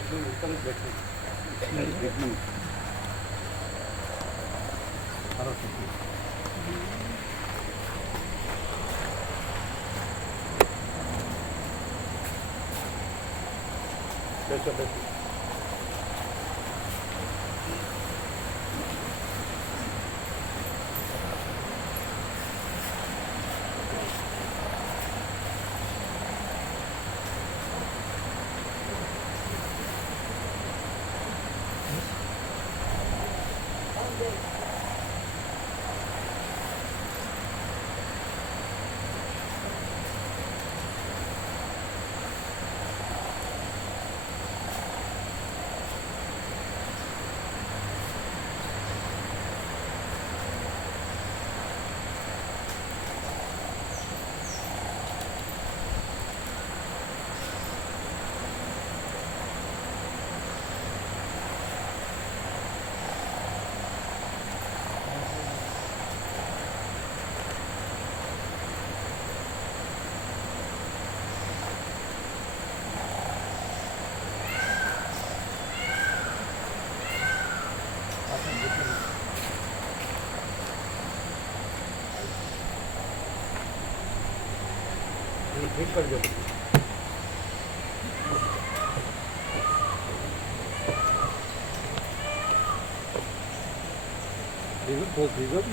એકદમ ઉપર જ બેઠું એકદમ સારો છે. બેસો બેસો. ઠીક કરજો.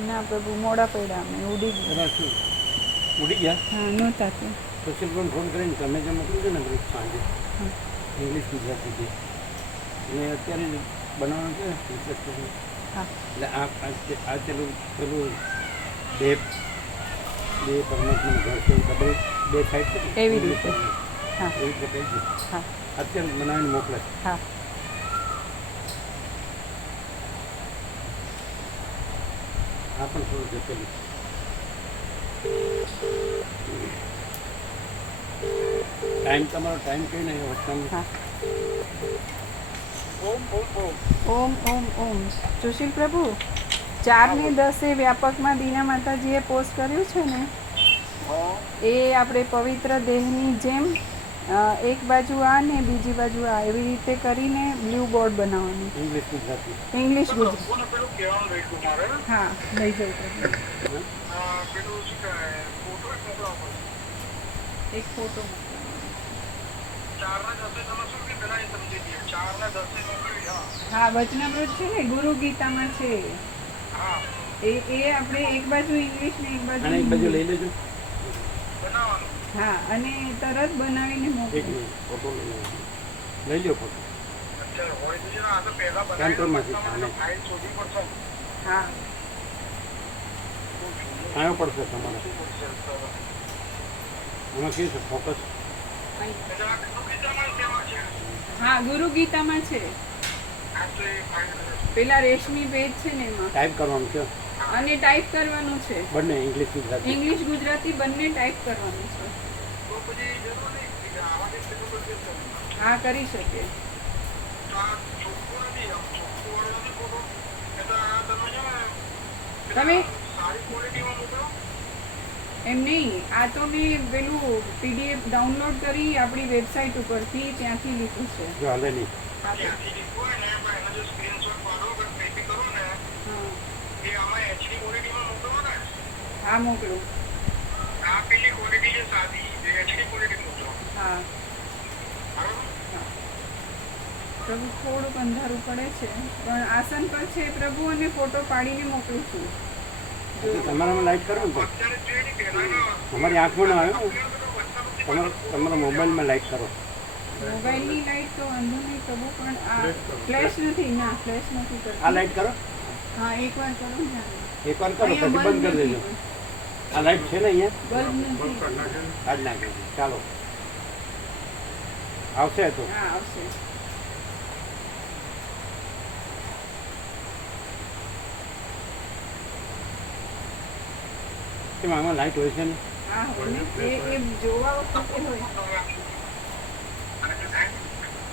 ના પ્રભુ મોડા પડ્યા અમે ઉડી ગયા. શું ઉડી ગયા? હા નહોતા તે સોશિયલ પણ ફોન કરીને તમે જે મોકલ્યું છે ને ગ્રુપ સાંજે ઇંગ્લિશ ગુજરાતીથી એને અત્યારે જ બનાવવાનું છે રિસર્ચ કરીને. હા એટલે આ પેલું બે પરમાત્માનું ઘર છે બધે બે સાઈડ છે ને એવી રીતે. હા એવી રીતે કહી દે. હા અત્યારે બનાવીને મોકલે. હા આ પણ થોડું જતેલું. તમારો ટાઈમ કઈ નહીં વચનામાં. હા ઓમ ઓમ ઓમ. સુશીલ પ્રભુ 4:10 વ્યાપકમાં દીના માતાજીએ પોસ્ટ કર્યું છે ને એ આપણે પવિત્ર દેહની જેમ એક બાજુ આ ને બીજી બાજુ આ એવી રીતે કરીને બ્લુ બોર્ડ બનાવવાનું. ઇંગ્લિશ ગુજરાતી. ઇંગ્લિશ ગુજરાતી. હા લઈ જાઉં પ્રભુ. એક ફોટો હા વચનામૃત છે ને ગુરુ ગીતામાં છે એ આપણે એક બાજુ ઇંગ્લિશ ને એક બાજુ લઈ લેજો. હા અને તરત બનાવીને મોકલો. ફોટો લઈ લો. ફોટો સેન્ટરમાંથી હા આવ્યો પડશે તમારે. એમાં કેવું છે ફોકસ? હા ગુરુ ગીતામાં છે પેલા રેશમી પેજ છે ને એમાં ટાઈપ કરવાનું છે અને ટાઈપ કરવાનું છે બંને ઇંગ્લિશ ગુજરાતી. ઇંગ્લિશ ગુજરાતી બંને ટાઈપ કરવાનું છે. હા કરી શકે. તમે એમ નહીં આ તો મેં પેલું PDF ડાઉનલોડ કરી આપણી વેબસાઇટ ઉપરથી ત્યાંથી લીધું છે. જો હાલે નહીં. હા મોકલું. હા પ્રભુ થોડુંક અંધારું પડે છે પણ આસન પર છે પ્રભુ અને ફોટો પાડીને મોકલું છું. તમારામાં લાઈટ કરો ને અમારી આંખમાં ના આવ્યો. તમારા મોબાઈલમાં લાઈટ કરો. મોબાઈલની લાઈટ તો વાંધો નહીં પ્રભુ પણ આ ફ્લેશ નથી. ના ફ્લેશ નથી કરતી. આ લાઈટ કરો. હા એકવાર કરો ને. એકવાર કરો પછી બંધ કરી દેજો. આ લાઈટ છે ને અહીંયા બલ્બ નથી. કાઢી નાખજો. ચાલો આવશે તો. હા આવશે. કેમ આમાં લાઈટ હોય છે ને? હા હોય ને એ જોવા વખતે હોય.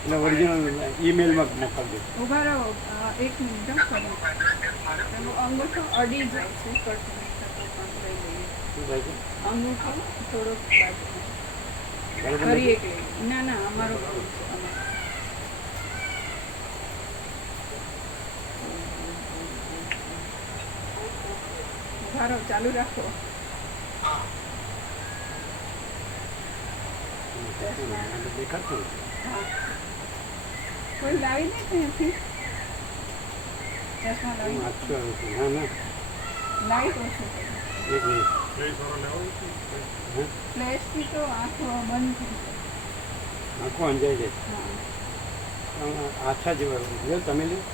એટલે ઓરિજિનલ ઈમેલમાં મોકલજો. ઉભા રહો એક મિનિટ કરો. અંગૂઠો અડી જાય છે કટ લઈ લઈએ. શું થાય છે? અંગૂઠો થોડોક બાજુ ફરી એક લઈએ. ના ના અમારો ધારો ચાલુ રાખો. દેખાતું હા. કોઈ લાવી દે ત્યાંથી ચશ્મા લાવી દે. આછું આવે છે. ના ના લાઈટ ઓછું કરો. એક મિનિટ ફ્લેશથી તો આંખો બંધ થઈ જાય. આંખો અંજાઈ જાય. હા. આછા જેવા લ્યો તમે લ્યો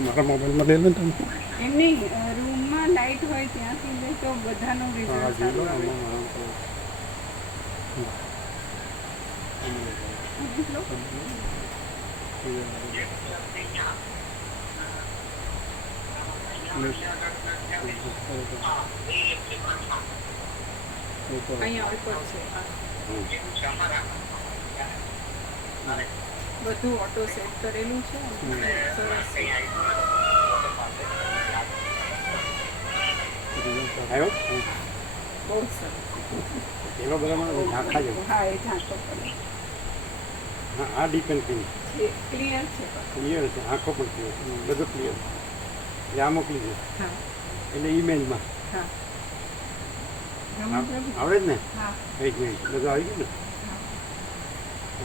મારા મોબાઈલમાં લઈ લો ને તમે. એમની રૂમમાં લાઈટ હોય ત્યાંથી લે તો બધાનું હા રિઝલ્ટ જોઈ લો સારું આવે. લો. અહીંયા ઉપર છે. બધું ઓટો સેટ કરેલું છે. સરસ છે. આવ્યો બહુ સરસ. એવા બધા ઝાંખા જેવું. હા એ ઝાંખો પડે હા આ ડિપેન્ડ કરી છે. ક્લિયર છે પણ. ક્લિયર છે આંખો પણ ક્લિયર બધું ક્લિયર એટલે આ મોકલી દે હા એટલે ઈમેલમાં હા. રમણ પ્રભુ. આવડે જ ને હા એક મિનિટ બધું આવી ગયું ને હા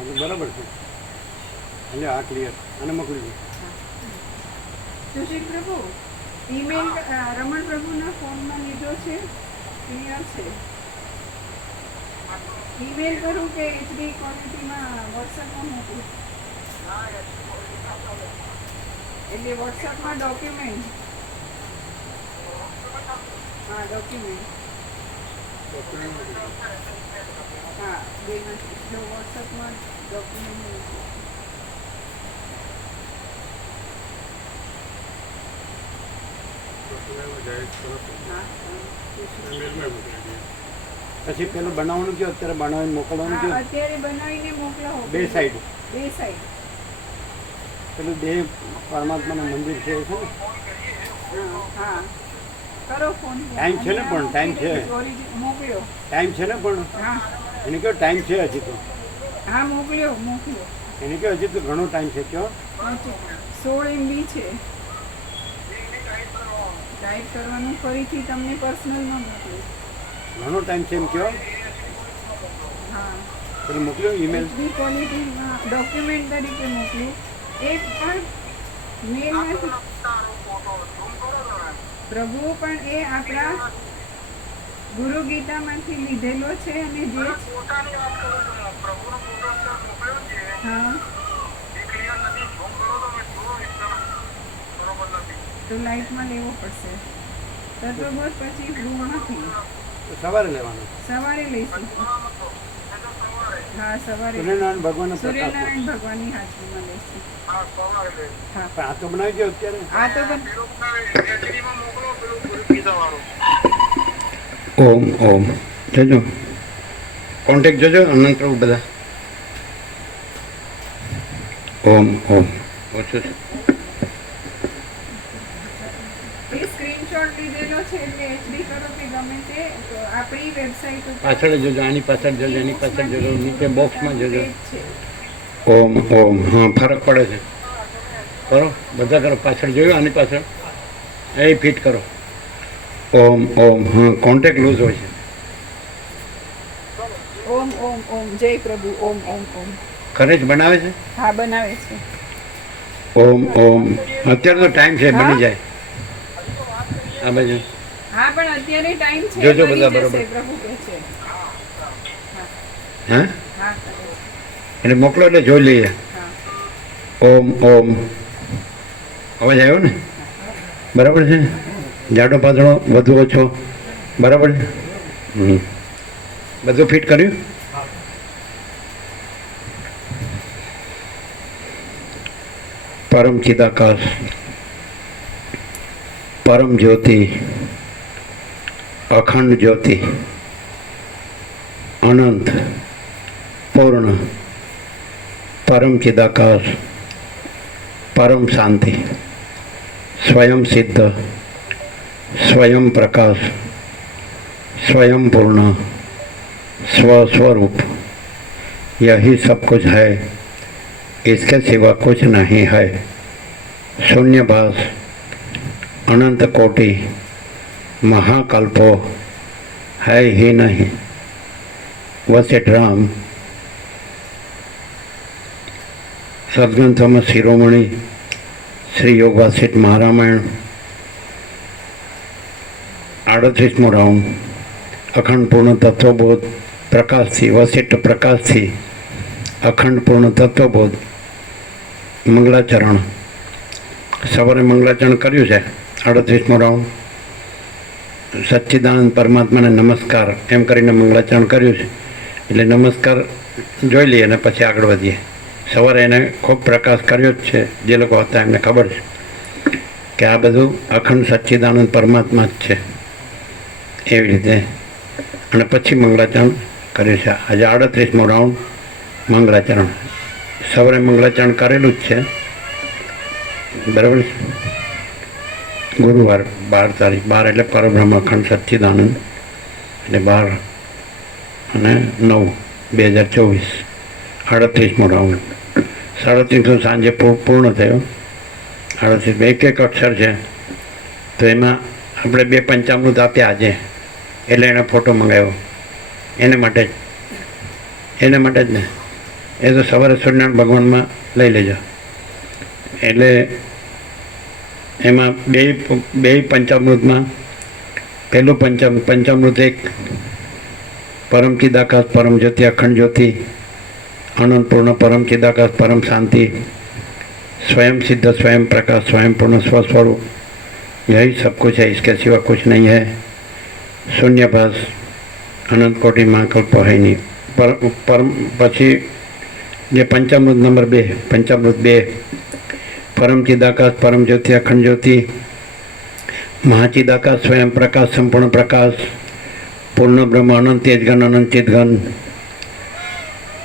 એટલે બરાબર છે એટલે આ ક્લિયર અને મોકલી દે સુશીલ પ્રભુ ઈમેલ રમણ પ્રભુના ફોનમાં લીધો છે. ક્લિયર છે. ઈમેલ કરું કે એચડી ક્વોલિટીમાં વોટ્સએપમાં મોકલું? એટલે વોટ્સએપમાં ડોક્યુમેન્ટ. હા ડોક્યુમેન્ટ. હા બેમાંથી એટલે વોટ્સએપમાં ડોક્યુમેન્ટ મોકલું. હા પછી પેલું બનાવવાનું કયો અત્યારે બનાવીને મોકલવાનું હા કયો અત્યારે બનાવીને મોકલાવો. બે સાઈડ બે સાઈડ. પેલું દેહ પરમાત્માનું મંદિર છે એ છે ને હા હા કરો ફોન. ટાઈમ છે ને પણ, ટાઈમ છે. મોકલ્યો. ટાઈમ છે ને પણ હા એને કયો ટાઈમ છે હજી તો હા મોકલ્યો. એને કયો હજી તો ઘણો ટાઈમ છે કયો 16 MB છે. ટાઈપ કરવાનું ફરીથી તમને પર્સનલમાં મોકલું. ઘણો ટાઈમ છે એમ કયો હા પેલું મોકલ્યો ઈમેલ એચડી ક્વોલિટીમાં ડોક્યુમેન્ટ તરીકે મોકલું. એ પણ મેલમાંથી પ્રભુ પણ એ આપણા ગુરુ ગીતામાંથી લીધેલો છે અને જે હા તો લાઈટમાં લેવો પડશે. તત્વબોધ પછી ગૃહમાંથી સવારે લેવાનું સવારે લઈશું. હા સવારે સૂર્યનારાયણ ભગવાનના પ્રકાશ સૂર્યનારાયણ ભગવાનની હાજરીમાં લઈશું. હા પણ આ તો બનાવી દો અત્યારે આ તો બન ઓમ ઓમ જોજો કોન્ટેક્ટ જોજો અનંત પ્રભુ બધા ઓમ ઓમ ઓછું છે એ સ્ક્રીનશોટ લીધેલો છે એટલે એચડી કરો કે ગમે તે તો આપણી વેબસાઈટ ઉપર પાછળ જોજો આની પાછળ જોજો એની પાછળ જોજો નીચે બોક્સમાં જોજો પેજ છે. ઓમ ઓમ હા ફરક પડે છે કરો બધા કરો પાછળ જોયું આની પાછળ એ ફિટ કરો ઓમ ઓમ હા કોન્ટેક્ટ લૂઝ હોય છે ઓમ ઓમ ઓમ જય પ્રભુ ઓમ ઓમ ઓમ. ઘરે જ બનાવે છે હા બનાવે છે. ઓમ ઓમ અત્યારે તો ટાઈમ છે બની જાય આ બાજુ હા પણ અત્યારે ટાઈમ છે. જોજો બની બધા જશે, બરોબર. પ્રભુ કહે છે. હા હા એટલે મોકલો એટલે જોઈ લઈએ હા ઓમ ઓમ અવાજ આવ્યો ને બરાબર છે ને જાડો પાતળો વધુ ઓછો બરાબર છે બધું ફિટ કર્યું પરમ ચિદાકાશ પરમ જ્યોતિ અખંડ જ્યોતિ અનંત પૂર્ણ પરમ ચિદાકાશ પરમ શાંતિ स्वयं सिद्ध स्वयं प्रकाश स्वयं पूर्ण स्वस्वरूप यही सब कुछ है इसके सिवा कुछ नहीं है शून्यभास अनंत कोटि महाकल्पो है ही नहीं वसिष्ठ राम सद्ग्रंथों में शिरोमणि श्री योग वसिष्ठ महारामायण 38मो राउंड अखंड पूर्ण तत्वबोध प्रकाश थी वसिष्ठ प्रकाश थी अखंड पूर्ण तत्वबोध मंगलाचरण सवारे मंगलाचरण कर्यु है 38मो राउंड सच्चिदानंद परमात्मा ने नमस्कार एम करीने मंगलाचरण कर्यु है एटले नमस्कार जोई लीए ने पछी आगळ वधीए सवारे एने खूब प्रकाश कर्यो ज छे जे लोको हता एमने खबर छे के आ बधुं अखंड सच्चिदानंद परमात्मा ज छे एवी रीते अने पछी मंगलाचरण कर्युं छे आज 38मो राउंड मंगलाचरण सवारे मंगलाचरण करेलुं ज छे बराबर गुरुवार 12 तारीख 12 એટલે પરબ્રહ્મ અખંડ સચ્ચિદાનંદ એટલે 12 અને 9 2024 38મો રાઉન્ડ 3:30 સાંજે પૂર્ણ થયો 38 એક એક અક્ષર છે તો એમાં આપણે 2 પંચામૃત આપ્યા આજે એટલે એણે ફોટો મંગાવ્યો એને માટે જ ને એ તો સવારે સૂર્યનારાયણ ભગવાનમાં લઈ લેજો એટલે એમાં બે પંચામૃતમાં પહેલું પંચામૃત એક પરમ ચિદાકાશ પરમ જ્યોતિ અખંડ જ્યોતિ अनंत पूर्ण परम चिदाकाश परम शांति स्वयं सिद्ध स्वयं प्रकाश स्वयं पूर्ण स्वस्वरूप यही सब कुछ है, इसके सिवा कुछ नहीं है। शून्यभास अनंत कोटि महाकल्प है नहीं परम पछी जे पंचामृत नंबर 2 पंचामृत 2 परम चिदाकाश परम ज्योति अखंड ज्योति महाचिदाकाश स्वयं प्रकाश संपूर्ण प्रकाश पूर्ण ब्रह्म अनंत तेजगन अनंत चिदगन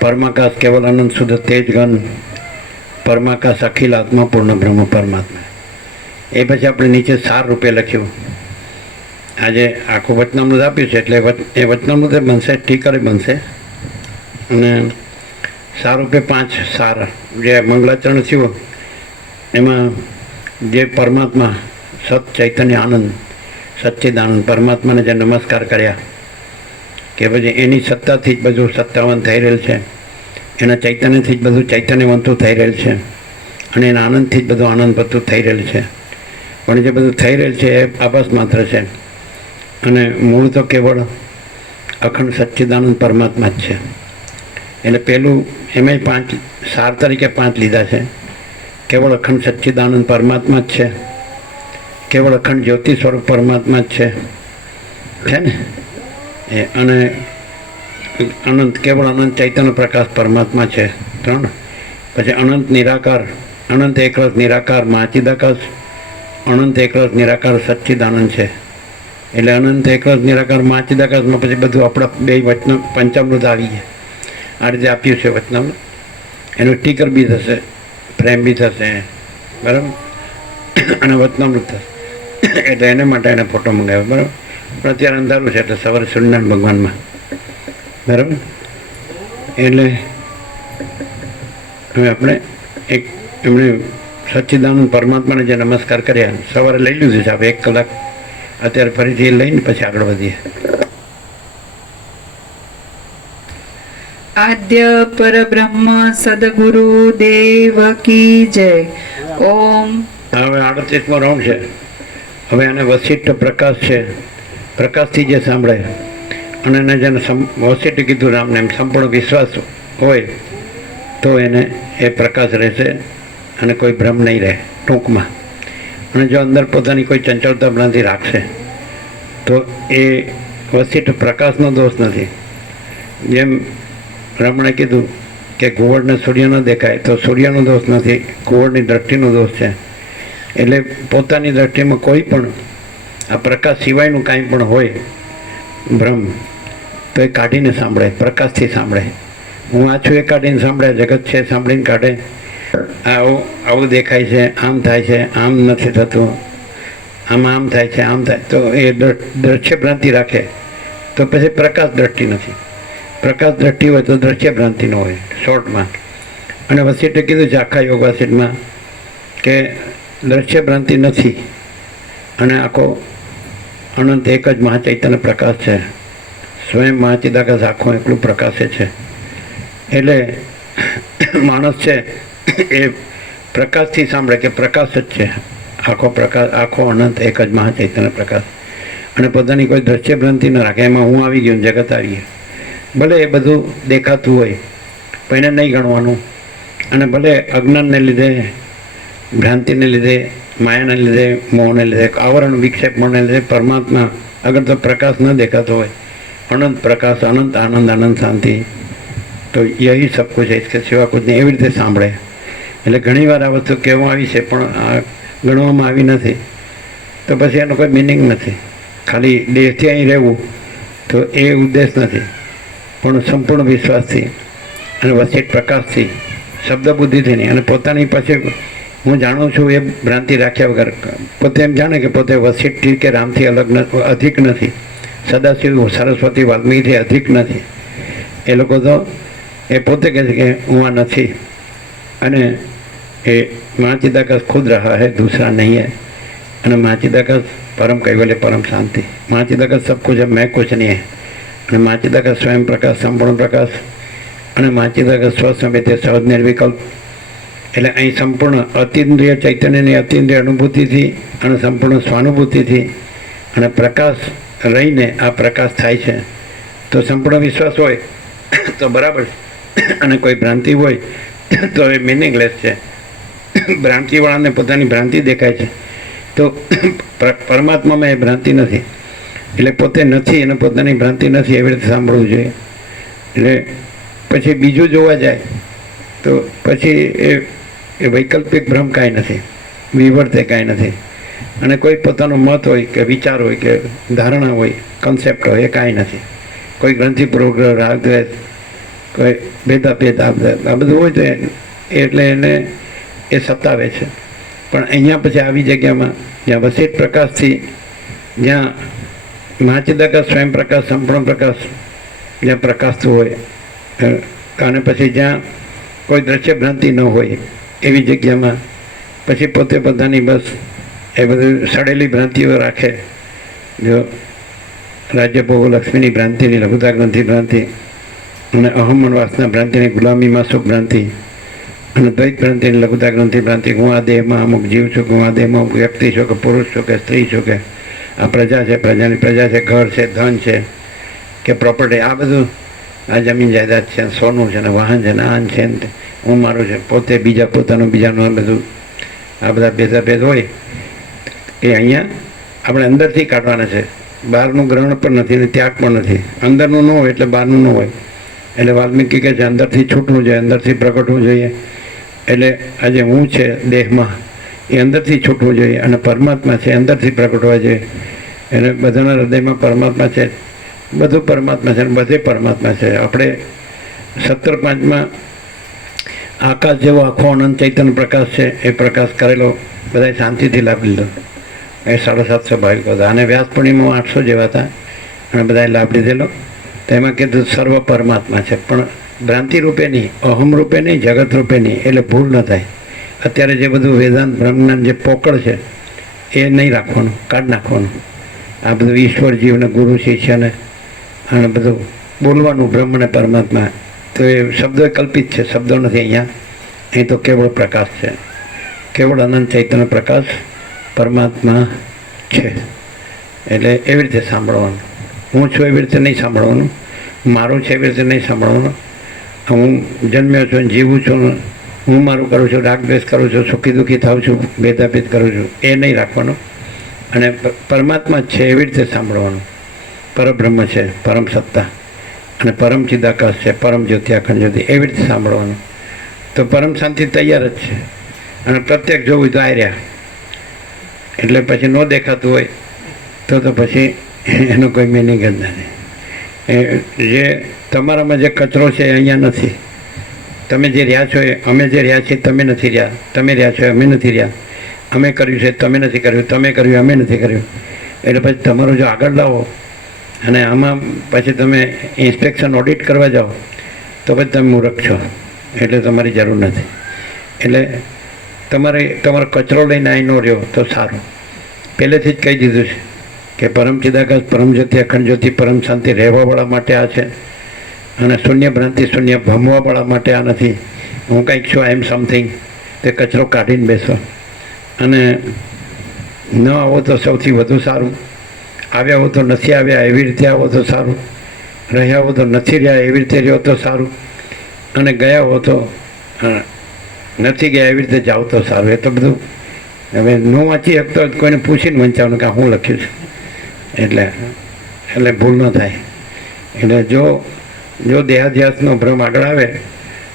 परमाकाश केवल अनंत शुद्ध तेजगन परमाकाश अखिल आत्मा पूर्ण ब्रह्म परमात्मा ए पछी आपणे नीचे सार रूपे लख्युं आजे आखुं वचनामृत आप्युं छे एटले ए वचनामृत बनशे टीकर बनशे अने सार रूपे 5 सार जे मंगलाचरण थयुं एमां जे परमात्मा सत चैतन्य आनंद सच्चिदानंद परमात्मा ने जे नमस्कार कर्या के पछी एनी सत्ताथी ज बधुं सत्तावन थई रहेल छे एना चैतन्यथी ज बधुं चैतन्यवंतुं थई रहेल छे अने एना आनंदथी ज बधुं आनंदवंतुं थई रहेल छे पण जे बधुं थई रहेल छे ए आभास मात्र छे अने मूळ तो केवल अखंड सच्चिदानंद परमात्मा ज छे एटले पेलुं एमांय 5 सार तरीके 5 लीधा छे केवल अखंड सच्चिदानंद परमात्मा ज छे केवल अखंड ज्योति स्वरूप परमात्मा ज छे ने अने अनंत केवल अनंत चैतन्य प्रकाश परमात्मा है 3 पछी अनंत निराकार अनंत एकरस निराकार महाचिदाकाश अनंत एकरस निराकार सच्चिदानंद है एटले अनंत एकरस निराकार महाचिदाकाश में पछी बधुं आपणा 2 वचन पंचामृत आवी गया आ रीते आप्युं छे वचनामृत एनुं टीकर बी थशे फ्रेम बी थशे बराबर अने वचनामृत थशे एटले एना माटे एने फोटो मंगाव्यो बराबर પણ અત્યારે અંધારું છે એટલે સવારે સૂર્યનારાયણ ભગવાનમાં બરાબર એટલે હવે આપણે એક એમણે સચ્ચિદાનંદ પરમાત્માને જે નમસ્કાર કર્યા સવારે લઈ લીધું છે આપણે 1 કલાક અત્યારે ફરીથી એ લઈને પછી આગળ વધીએ। आद्य परब्रह्म सद्गुरु देव की जय। ओम હવે 38મો રાઉન્ડ છે હવે આને વસિષ્ઠ પ્રકાશ છે પ્રકાશથી જે સાંભળે અને એને જેને વસિષ્ઠ કીધું રામને એમ સંપૂર્ણ વિશ્વાસ હોય તો એને એ પ્રકાશ રહેશે અને કોઈ ભ્રમ નહીં રહે ટૂંકમાં અને જો અંદર પોતાની કોઈ ચંચળતા ભ્રાંતિ રાખશે તો એ વસિષ્ઠ પ્રકાશનો દોષ નથી। જેમ રમણે કીધું કે ઘુવડને સૂર્ય ન દેખાય તો સૂર્યનો દોષ નથી ઘુવડની દ્રષ્ટિનો દોષ છે એટલે પોતાની દ્રષ્ટિમાં કોઈ પણ આ પ્રકાશ સિવાયનું કાંઈ પણ હોય ભ્રમ તો એ કાઢીને સાંભળે પ્રકાશથી સાંભળે હું આ છું એ કાઢીને સાંભળે જગત છે સાંભળીને કાઢે આવું દેખાય છે આમ થાય છે આમ નથી થતું આમ થાય છે આમ થાય તો એ દ્રશ્ય ભ્રાંતિ રાખે તો પછી પ્રકાશ દ્રષ્ટિ નથી પ્રકાશ દ્રષ્ટિ હોય તો દ્રશ્ય ભ્રાંતિ ન હોય શોર્ટમાં અને વસિષ્ઠે કીધું છે આખા યોગ વસિષ્ઠમાં કે દ્રશ્ય ભ્રાંતિ નથી અને આખો અનંત એક જ મહાચૈતન્ય પ્રકાશ છે. સ્વયં મહાચિદાકાશ આખો એકલું પ્રકાશે છે. એટલે માણસ છે એ પ્રકાશથી સાંભળે કે પ્રકાશ જ છે. આખો પ્રકાશ, આખો અનંત એક જ મહાચૈતન્ય પ્રકાશ. અને પોતાની કોઈ દ્રશ્ય ભ્રાંતિ ન રાખે, એમાં હું આવી ગયું, જગત આવી ગયું. ભલે એ બધું દેખાતું હોય પણ એને નહીં ગણવાનું. અને ભલે અજ્ઞાનને લીધે, ભ્રાંતિને લીધે, માયાને લીધે, મોહને લીધે, આવરણ વિક્ષેપને લીધે પરમાત્મા અગર તો પ્રકાશ ન દેખાતો હોય, અનંત પ્રકાશ, અનંત આનંદ, અનંત શાંતિ, તો યહી સબ કુછ है, इसके सिवा कुछ नहीं, એવી રીતે સાંભળે. એટલે ઘણીવાર આ વસ્તુ કહેવામાં આવી છે પણ આ ગણવામાં આવી નથી. તો પછી એનો કોઈ મિનિંગ નથી. ખાલી દેહથી અહીં રહેવું તો એ ઉદ્દેશ નથી, પણ સંપૂર્ણ વિશ્વાસથી અને વસિત પ્રકાશથી, શબ્દ બુદ્ધિથી નહીં. અને પોતાની પાસે હું જાણું છું એ ભ્રાંતિ રાખ્યા વગર પોતે એમ જાણે કે પોતે વસિતથી કે રામથી અધિક નથી, સદાશિવ, સરસ્વતી, વાલ્મીકીથી અધિક નથી. એ લોકો તો એ પોતે કહે છે કે હું આ નથી. અને એ મહાચિદાકાશ ખુદ રહા है, दूसरा नहीं है. અને મહાચિદાકાશ परम कैवल्य, परम शांति. મહાચિદાકાશ सब कुछ है, मैं कुछ नहीं है. અને મહાચિદાકાશ સ્વયં પ્રકાશ, સંપૂર્ણ પ્રકાશ. અને મહાચિદાકાશ સ્વસમે તે સહજ નિર્વિકલ્પ. એટલે અહીં સંપૂર્ણ અતિન્દ્રિય ચૈતન્યની અતિન્દ્રિય અનુભૂતિથી અને સંપૂર્ણ સ્વાનુભૂતિથી અને પ્રકાશ રહીને આ પ્રકાશ થાય છે. તો સંપૂર્ણ વિશ્વાસ હોય તો બરાબર છે. અને કોઈ ભ્રાંતિ હોય તો એ મિનિંગલેસ છે. ભ્રાંતિવાળાને પોતાની ભ્રાંતિ દેખાય છે, તો પરમાત્મામાં એ ભ્રાંતિ નથી. એટલે પોતે નથી અને પોતાની ભ્રાંતિ નથી, એવી રીતે સાંભળવું જોઈએ. એટલે પછી બીજું જોવા જાય તો પછી એ વૈકલ્પિક ભ્રમ કાંઈ નથી, વિવર્તે કાંઈ નથી. અને કોઈ પોતાનો મત હોય કે વિચાર હોય કે ધારણા હોય, કન્સેપ્ટ હોય, એ કાંઈ નથી. કોઈ ગ્રંથિપૂર્વક રાગદ્વેષ, કોઈ ભેદાભેદ, આ બધું હોય તો એટલે એને એ સતાવે છે. પણ અહીંયા પછી આવી જગ્યામાં જ્યાં વસિત પ્રકાશથી, જ્યાં મહાચિદાકાશ સ્વયં પ્રકાશ, સંપૂર્ણ પ્રકાશ જ્યાં પ્રકાશતું હોય, અને પછી જ્યાં કોઈ દ્રશ્ય ભ્રાંતિ ન હોય એવી જગ્યામાં પછી પોતે પોતાની બસ એ બધું સડેલી ભ્રાંતિઓ રાખે. જો રાજ્ય ભોગો લક્ષ્મીની ભ્રાંતિની, લઘુતા ગ્રંથિ ભ્રાંતિ, અને અહમન વાસના ભ્રાંતિની, ગુલામીમાં સુખ ભ્રાંતિ, અને દ્વૈત ભ્રાંતિની, લઘુતા ગ્રંથિ ભ્રાંતિ. હું આ દેહમાં અમુક જીવ છું, હું આ દેહમાં અમુક વ્યક્તિ છું, કે પુરુષ છું, કે સ્ત્રી છું, કે આ પ્રજા છે, પ્રજાની પ્રજા છે, ઘર છે, ધન છે, કે પ્રોપર્ટી, આ બધું આ જમીન જાયદાદ છે, સોનું છે, ને વાહન છે, ને આન છે, ને હું મારું છે, પોતે બીજા, પોતાનું બીજાનું, બધું આ બધા ભેદાભેદ હોય એ અહીંયા આપણે અંદરથી કાઢવાના છે. બહારનું ગ્રહણ પણ નથી ને ત્યાગ પણ નથી. અંદરનું ન હોય એટલે બહારનું ન હોય. એટલે વાલ્મીકી કહે છે અંદરથી છૂટવું જોઈએ, અંદરથી પ્રગટવું જોઈએ. એટલે આજે હું છે દેહમાં એ અંદરથી છૂટવું જોઈએ, અને પરમાત્મા છે અંદરથી પ્રગટવા જોઈએ. એટલે બધાના હૃદયમાં પરમાત્મા છે, બધું પરમાત્મા છે, બધે પરમાત્મા છે. આપણે 17:5 આકાશ જેવો આખો અનંત ચૈતન્ય પ્રકાશ છે, એ પ્રકાશ કરેલો બધાએ શાંતિથી લાભ લીધો. એ 750 ભાવિકો હતા, અને વ્યાસ પૂર્ણિમા 800 જેવા હતા, અને બધાએ લાભ લીધેલો. તો એમાં કીધું સર્વ પરમાત્મા છે, પણ ભ્રાંતિ રૂપે નહીં, અહમ રૂપે નહીં, જગત રૂપે નહીં. એટલે ભૂલ ન થાય. અત્યારે જે બધું વેદાંત બ્રહ્મજ્ઞાન જે પોકળ છે એ નહીં રાખવાનું, કાઢી નાખવાનું. આ બધું ઈશ્વર જીવને, ગુરુ શિષ્યને, અને બધું બોલવાનું બ્રહ્મ ને પરમાત્મા. તો એ શબ્દો કલ્પિત છે, શબ્દો નથી અહીંયા. અહીં તો કેવળ પ્રકાશ છે, કેવળ અનંત ચૈતન્ય પ્રકાશ પરમાત્મા છે. એટલે એવી રીતે સાંભળવાનું. હું છું એવી રીતે નહીં સાંભળવાનું, મારું છે એવી રીતે નહીં સાંભળવાનું. હું જન્મ્યો છું, જીવું છું, હું મારું કરું છું, રાગદ્વેષ કરું છું, સુખી દુઃખી થાઉં છું, ભેદાભેદ કરું છું, એ નહીં રાખવાનું. અને પરમાત્મા છે એવી રીતે સાંભળવાનું. પરબ્રહ્મ છે, પરમ સત્તા, અને પરમ ચિદાકાશ છે, પરમ જ્યોતિ, અખંડ જ્યોતિ, એવી રીતે સાંભળવાનું. તો પરમ શાંતિ તૈયાર જ છે. અને પ્રત્યેક જોવું તો આર્યા. એટલે પછી ન દેખાતું હોય તો પછી એનો કોઈ મિનિંગ જ નથી. જે તમારામાં જે કચરો છે એ અહીંયા નથી. તમે જે રહ્યા છો એ, અમે જે રહ્યા છીએ તમે નથી રહ્યા, તમે રહ્યા છો અમે નથી રહ્યા, અમે કર્યું છે તમે નથી કર્યું, તમે કર્યું અમે નથી કર્યું. એટલે પછી તમારું જો આગળ લાવો અને આમાં પછી તમે ઇન્સ્પેક્શન ઓડિટ કરવા જાઓ તો પછી તમે મૂર્ખ છો, એટલે તમારી જરૂર નથી. એટલે તમારો કચરો લઈને અહીં ન રહ્યો તો સારું. પહેલેથી જ કહી દીધું છે કે પરમ ચિદાકાશ પરમ જ્યોતિ અખંડ જ્યોતિ પરમ શાંતિ રહેવાવાળા માટે આ છે, અને શૂન્ય ભ્રાંતિ શૂન્ય ભમવાવાળા માટે આ નથી. હું કંઈક છું, આઈ એમ સમથિંગ, તે કચરો કાઢીને બેસો. અને ન આવો તો સૌથી વધુ સારું, આવ્યા હો તો નથી આવ્યા એવી રીતે આવો તો સારું, રહ્યા હો તો નથી રહ્યા એવી રીતે રહ્યો તો સારું, અને ગયા હો તો નથી ગયા એવી રીતે જાઓ તો સારું. એ તો બધું હવે ન વાંચી શકતો કોઈને પૂછીને વંચાવવાનું કે હું લખ્યું છે, એટલે ભૂલ ન થાય. એટલે જો દેહાધ્યાસનો ભ્રમ આગળ આવે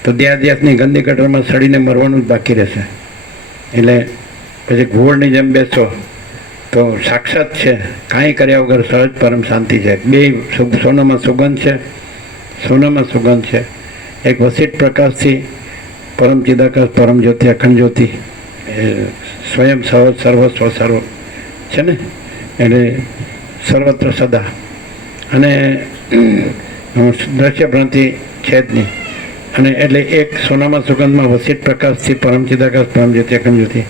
તો દેહાધ્યાસની ગંદી ગટરમાં સડીને મરવાનું જ બાકી રહેશે. એટલે પછી ઘુવડની જેમ બેસો તો સાક્ષાત છે, કાંઈ કર્યા વગર સહજ પરમ શાંતિ છે. બે સોનામાં સુગંધ છે, સોનામાં સુગંધ છે. એક વસિષ્ઠ પ્રકાશથી પરમ ચિદાકાશ પરમ જ્યોતિ અખંડ જ્યોતિ સ્વયં સર્વસ્વ સર્વ છે ને, એટલે સર્વત્ર સદા. અને દ્રશ્ય ભ્રાંતિ છે જ નહીં. અને એટલે એક સોનામાં સુગંધમાં વસિષ્ઠ પ્રકાશથી પરમ ચિદાકાશ પરમ જ્યોતિ અખંડ જ્યોતિ,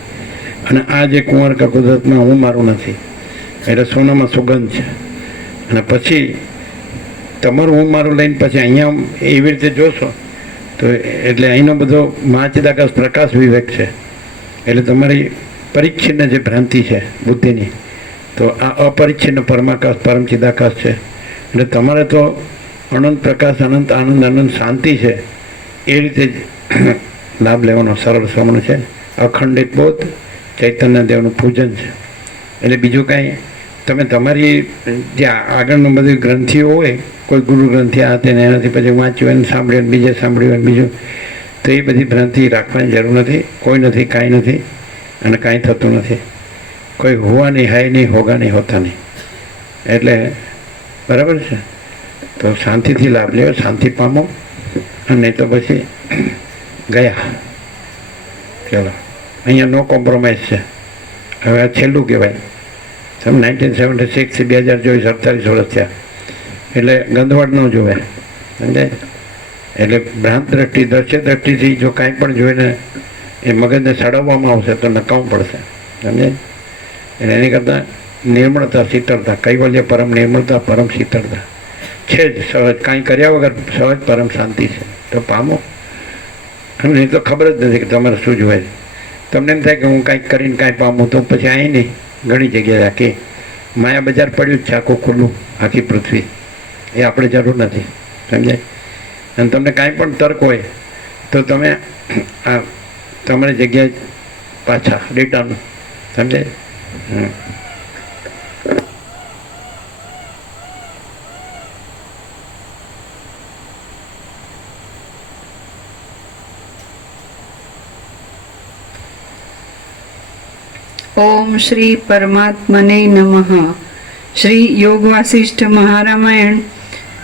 અને આ જે કુંવર કા કુદરતમાં હું મારું નથી, એટલે સોનામાં સુગંધ છે. અને પછી તમારું હું મારું લઈને પછી અહીંયા એવી રીતે જોશો તો એટલે અહીંનો બધો મહાચિદાકાશ પ્રકાશ વિવેક છે. એટલે તમારી પરિચ્છિન્ન જે ભ્રાંતિ છે બુદ્ધિની, તો આ અપરિચ્છિન્ન પરમાકાશ પરમ ચિદાકાશ છે. એટલે તમારે તો અનંત પ્રકાશ, અનંત આનંદ, અનંત શાંતિ છે. એ રીતે જ લાભ લેવાનો સરળ શ્રવણ છે. અખંડિત બોધ ચૈતન્ય દેવનું પૂજન છે. એટલે બીજું કાંઈ તમે તમારી જે આગળનું બધી ગ્રંથિઓ હોય, કોઈ ગુરુ ગ્રંથિ આ તેને એનાથી પછી વાંચ્યું એને સાંભળ્યું, બીજે સાંભળ્યું અને બીજું, તો એ બધી ભ્રાંતિ રાખવાની જરૂર નથી. કોઈ નથી, કાંઈ નથી, અને કાંઈ થતું નથી. કોઈ હોવા નહીં, હાય નહીં, હોગા નહીં, હોતા નહીં. એટલે બરાબર છે. તો શાંતિથી લાભ લેવો, શાંતિ પામો, અને તો પછી ગયા. ચલો, અહીંયા નો કોમ્પ્રોમાઇઝ છે. હવે આ છેલ્લું કહેવાય. 1976 2024 48 વર્ષ થયા. એટલે ગંદવાડ ન જોવે, સમજાય? એટલે ભ્રાંત દ્રષ્ટિ, દ્રશ્ય દ્રષ્ટિથી જો કાંઈ પણ જોઈને એ મગજને સડાવવામાં આવશે તો નકામું પડશે, સમજાય? એટલે એની કરતાં નિર્મળતા, શીતળતા, કૈવલ્ય પરમ નિર્મળતા, પરમ શીતળતા છે જ. સહજ કાંઈ કર્યા વગર સહજ પરમ શાંતિ છે. તો પામો. અને એ તો ખબર જ નથી કે તમારે શું જોવાય. તમને એમ થાય કે હું કાંઈક કરીને કાંઈ પામું, તો પછી અહીં નહીં, ઘણી જગ્યાએ આખી માયા બજાર પડ્યું જ છે, આખું ખુલ્લું, આખી પૃથ્વી. એ આપણે જરૂર નથી, સમજાય? અને તમને કાંઈ પણ તર્ક હોય તો તમે આ તમારી જગ્યાએ પાછા રિટર્ન, સમજાય? ઓમ શ્રી પરમાત્મને નમઃ. શ્રી યોગ વાસિષ્ઠ મહારામાયણ,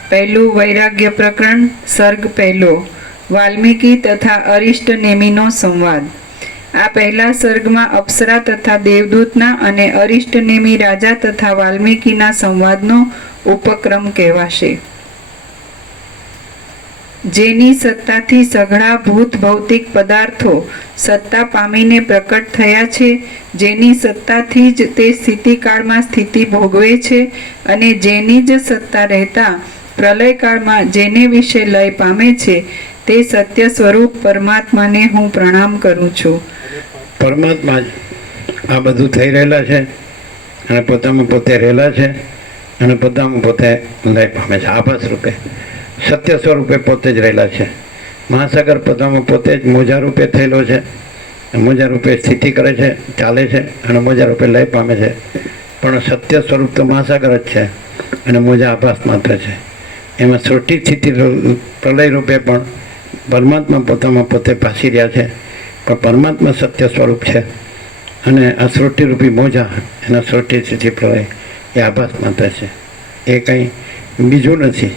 પહેલું વૈરાગ્ય પ્રકરણ, સર્ગ પહેલો, વાલ્મીકી તથા અરિષ્ટ નેમિનો સંવાદ. આ પહેલા સર્ગમાં અપ્સરા તથા દેવદૂતના અને અરિષ્ટ નેમિ રાજા તથા વાલ્મીકીના સંવાદનો ઉપક્રમ કહેવાશે. જેની સત્તાથી સઘળા ભૂત ભૌતિક પદાર્થો સત્તા પામીને પ્રકટ થયા છે, જેની સત્તાથી જ તે સ્થિતિકાળમાં સ્થિતિ ભોગવે છે, અને જેની જ સત્તા રહેતા પ્રલયકાળમાં જેને વિશે લય પામે છે, તે સત્ય સ્વરૂપ પરમાત્માને હું પ્રણામ કરું છું. પરમાત્મા જ આ બધું થઈ રહેલા છે, અને પોતામાં પોતે રહેલા છે, અને પોતામાં પોતે લય પામે છે. આભાસ રૂપે સત્ય સ્વરૂપે પોતે જ રહેલા છે. મહાસાગર પોતામાં પોતે જ મોજા રૂપે થયેલો છે, મોજા રૂપે સ્થિતિ કરે છે, ચાલે છે, અને મોજા રૂપે લય પામે છે. પણ સત્ય સ્વરૂપ તો મહાસાગર જ છે, અને મોજા આભાસ માત્ર છે. એમાં સૃષ્ટિ સ્થિતિ પ્રલય રૂપે પણ પરમાત્મા પોતામાં પોતે પાસી રહ્યા છે. પણ પરમાત્મા સત્ય સ્વરૂપ છે, અને આ સૃષ્ટિરૂપી મોજા એના સૃષ્ટિ સ્થિતિ પ્રલય એ આભાસ માત્ર છે. એ કંઈ બીજું નથી.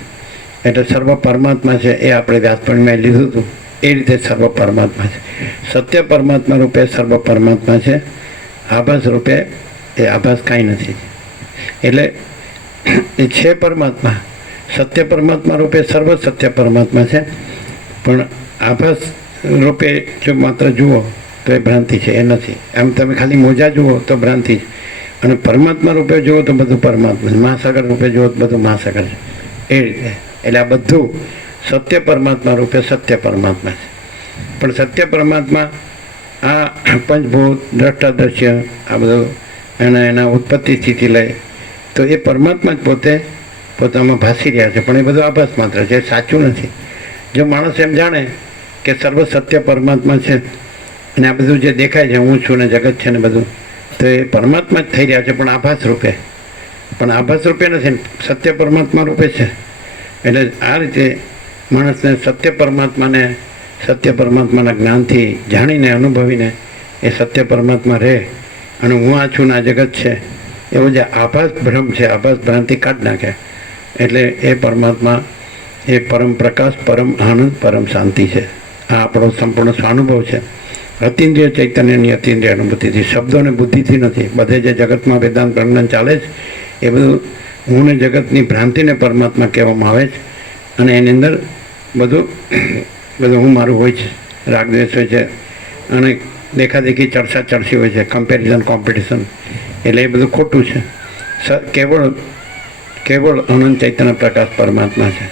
એટલે સર્વ પરમાત્મા છે. એ આપણે વ્યાસપણમાં લીધું હતું એ રીતે સર્વ પરમાત્મા છે. સત્ય પરમાત્મા રૂપે સર્વ પરમાત્મા છે. આભાસ રૂપે એ આભાસ કાંઈ નથી. એટલે એ છે પરમાત્મા. સત્ય પરમાત્મા રૂપે સર્વ સત્ય પરમાત્મા છે. પણ આભાસ રૂપે જો માત્ર જુઓ તો એ ભ્રાંતિ છે, એ નથી. આમ તમે ખાલી મોજા જુઓ તો ભ્રાંતિ છે, અને પરમાત્મા રૂપે જુઓ તો બધું પરમાત્મા છે, મહાસાગર રૂપે જુઓ તો બધું મહાસાગર છે. એ રીતે એટલે આ બધું સત્ય પરમાત્મા રૂપે સત્ય પરમાત્મા છે. પણ સત્ય પરમાત્મા આ પંચભૂત દ્રષ્ટાદ્રશ્ય આ બધું એના ઉત્પત્તિ સ્થિતિ લઈ તો એ પરમાત્મા જ પોતે પોતામાં ભાસી રહ્યા છે, પણ એ બધું આભાસ માત્ર છે, સાચું નથી. જો માણસ એમ જાણે કે સર્વ સત્ય પરમાત્મા છે અને આ બધું જે દેખાય છે હું છું ને જગત છે ને બધું, તો એ પરમાત્મા જ થઈ રહ્યા છે, પણ આભાસ રૂપે. પણ આભાસ રૂપે નથી, સત્ય પરમાત્મા રૂપે છે. એટલે આ રીતે માણસને સત્ય પરમાત્માના જ્ઞાનથી જાણીને અનુભવીને એ સત્ય પરમાત્મા રહે અને હું આ છું ને આ જગત છે એવો જે આભાસ ભ્રમ છે, આભાસ ભ્રાંતિ કાઢી નાખે. એટલે એ પરમાત્મા એ પરમ પ્રકાશ, પરમ આનંદ, પરમ શાંતિ છે. આ આપણો સંપૂર્ણ સ્વાનુભવ છે. અતિન્દ્રિય ચૈતન્યની અતિન્દ્રિય અનુભૂતિથી, શબ્દો અને બુદ્ધિથી નથી. બધે જે જગતમાં વેદાંત પ્રજ્ઞાન ચાલે છે એ બધું હું ને જગતની ભ્રાંતિને પરમાત્મા કહેવામાં આવે છે. અને એની અંદર બધું હું મારું હોય છે, રાગદ્વેષ હોય છે અને દેખાદેખી ચર્ચા ચર્ચી હોય છે, કમ્પેરિઝન કોમ્પિટિશન. એટલે એ બધું ખોટું છે. કેવળ અનંત ચૈતન્ય પ્રકાશ પરમાત્મા છે.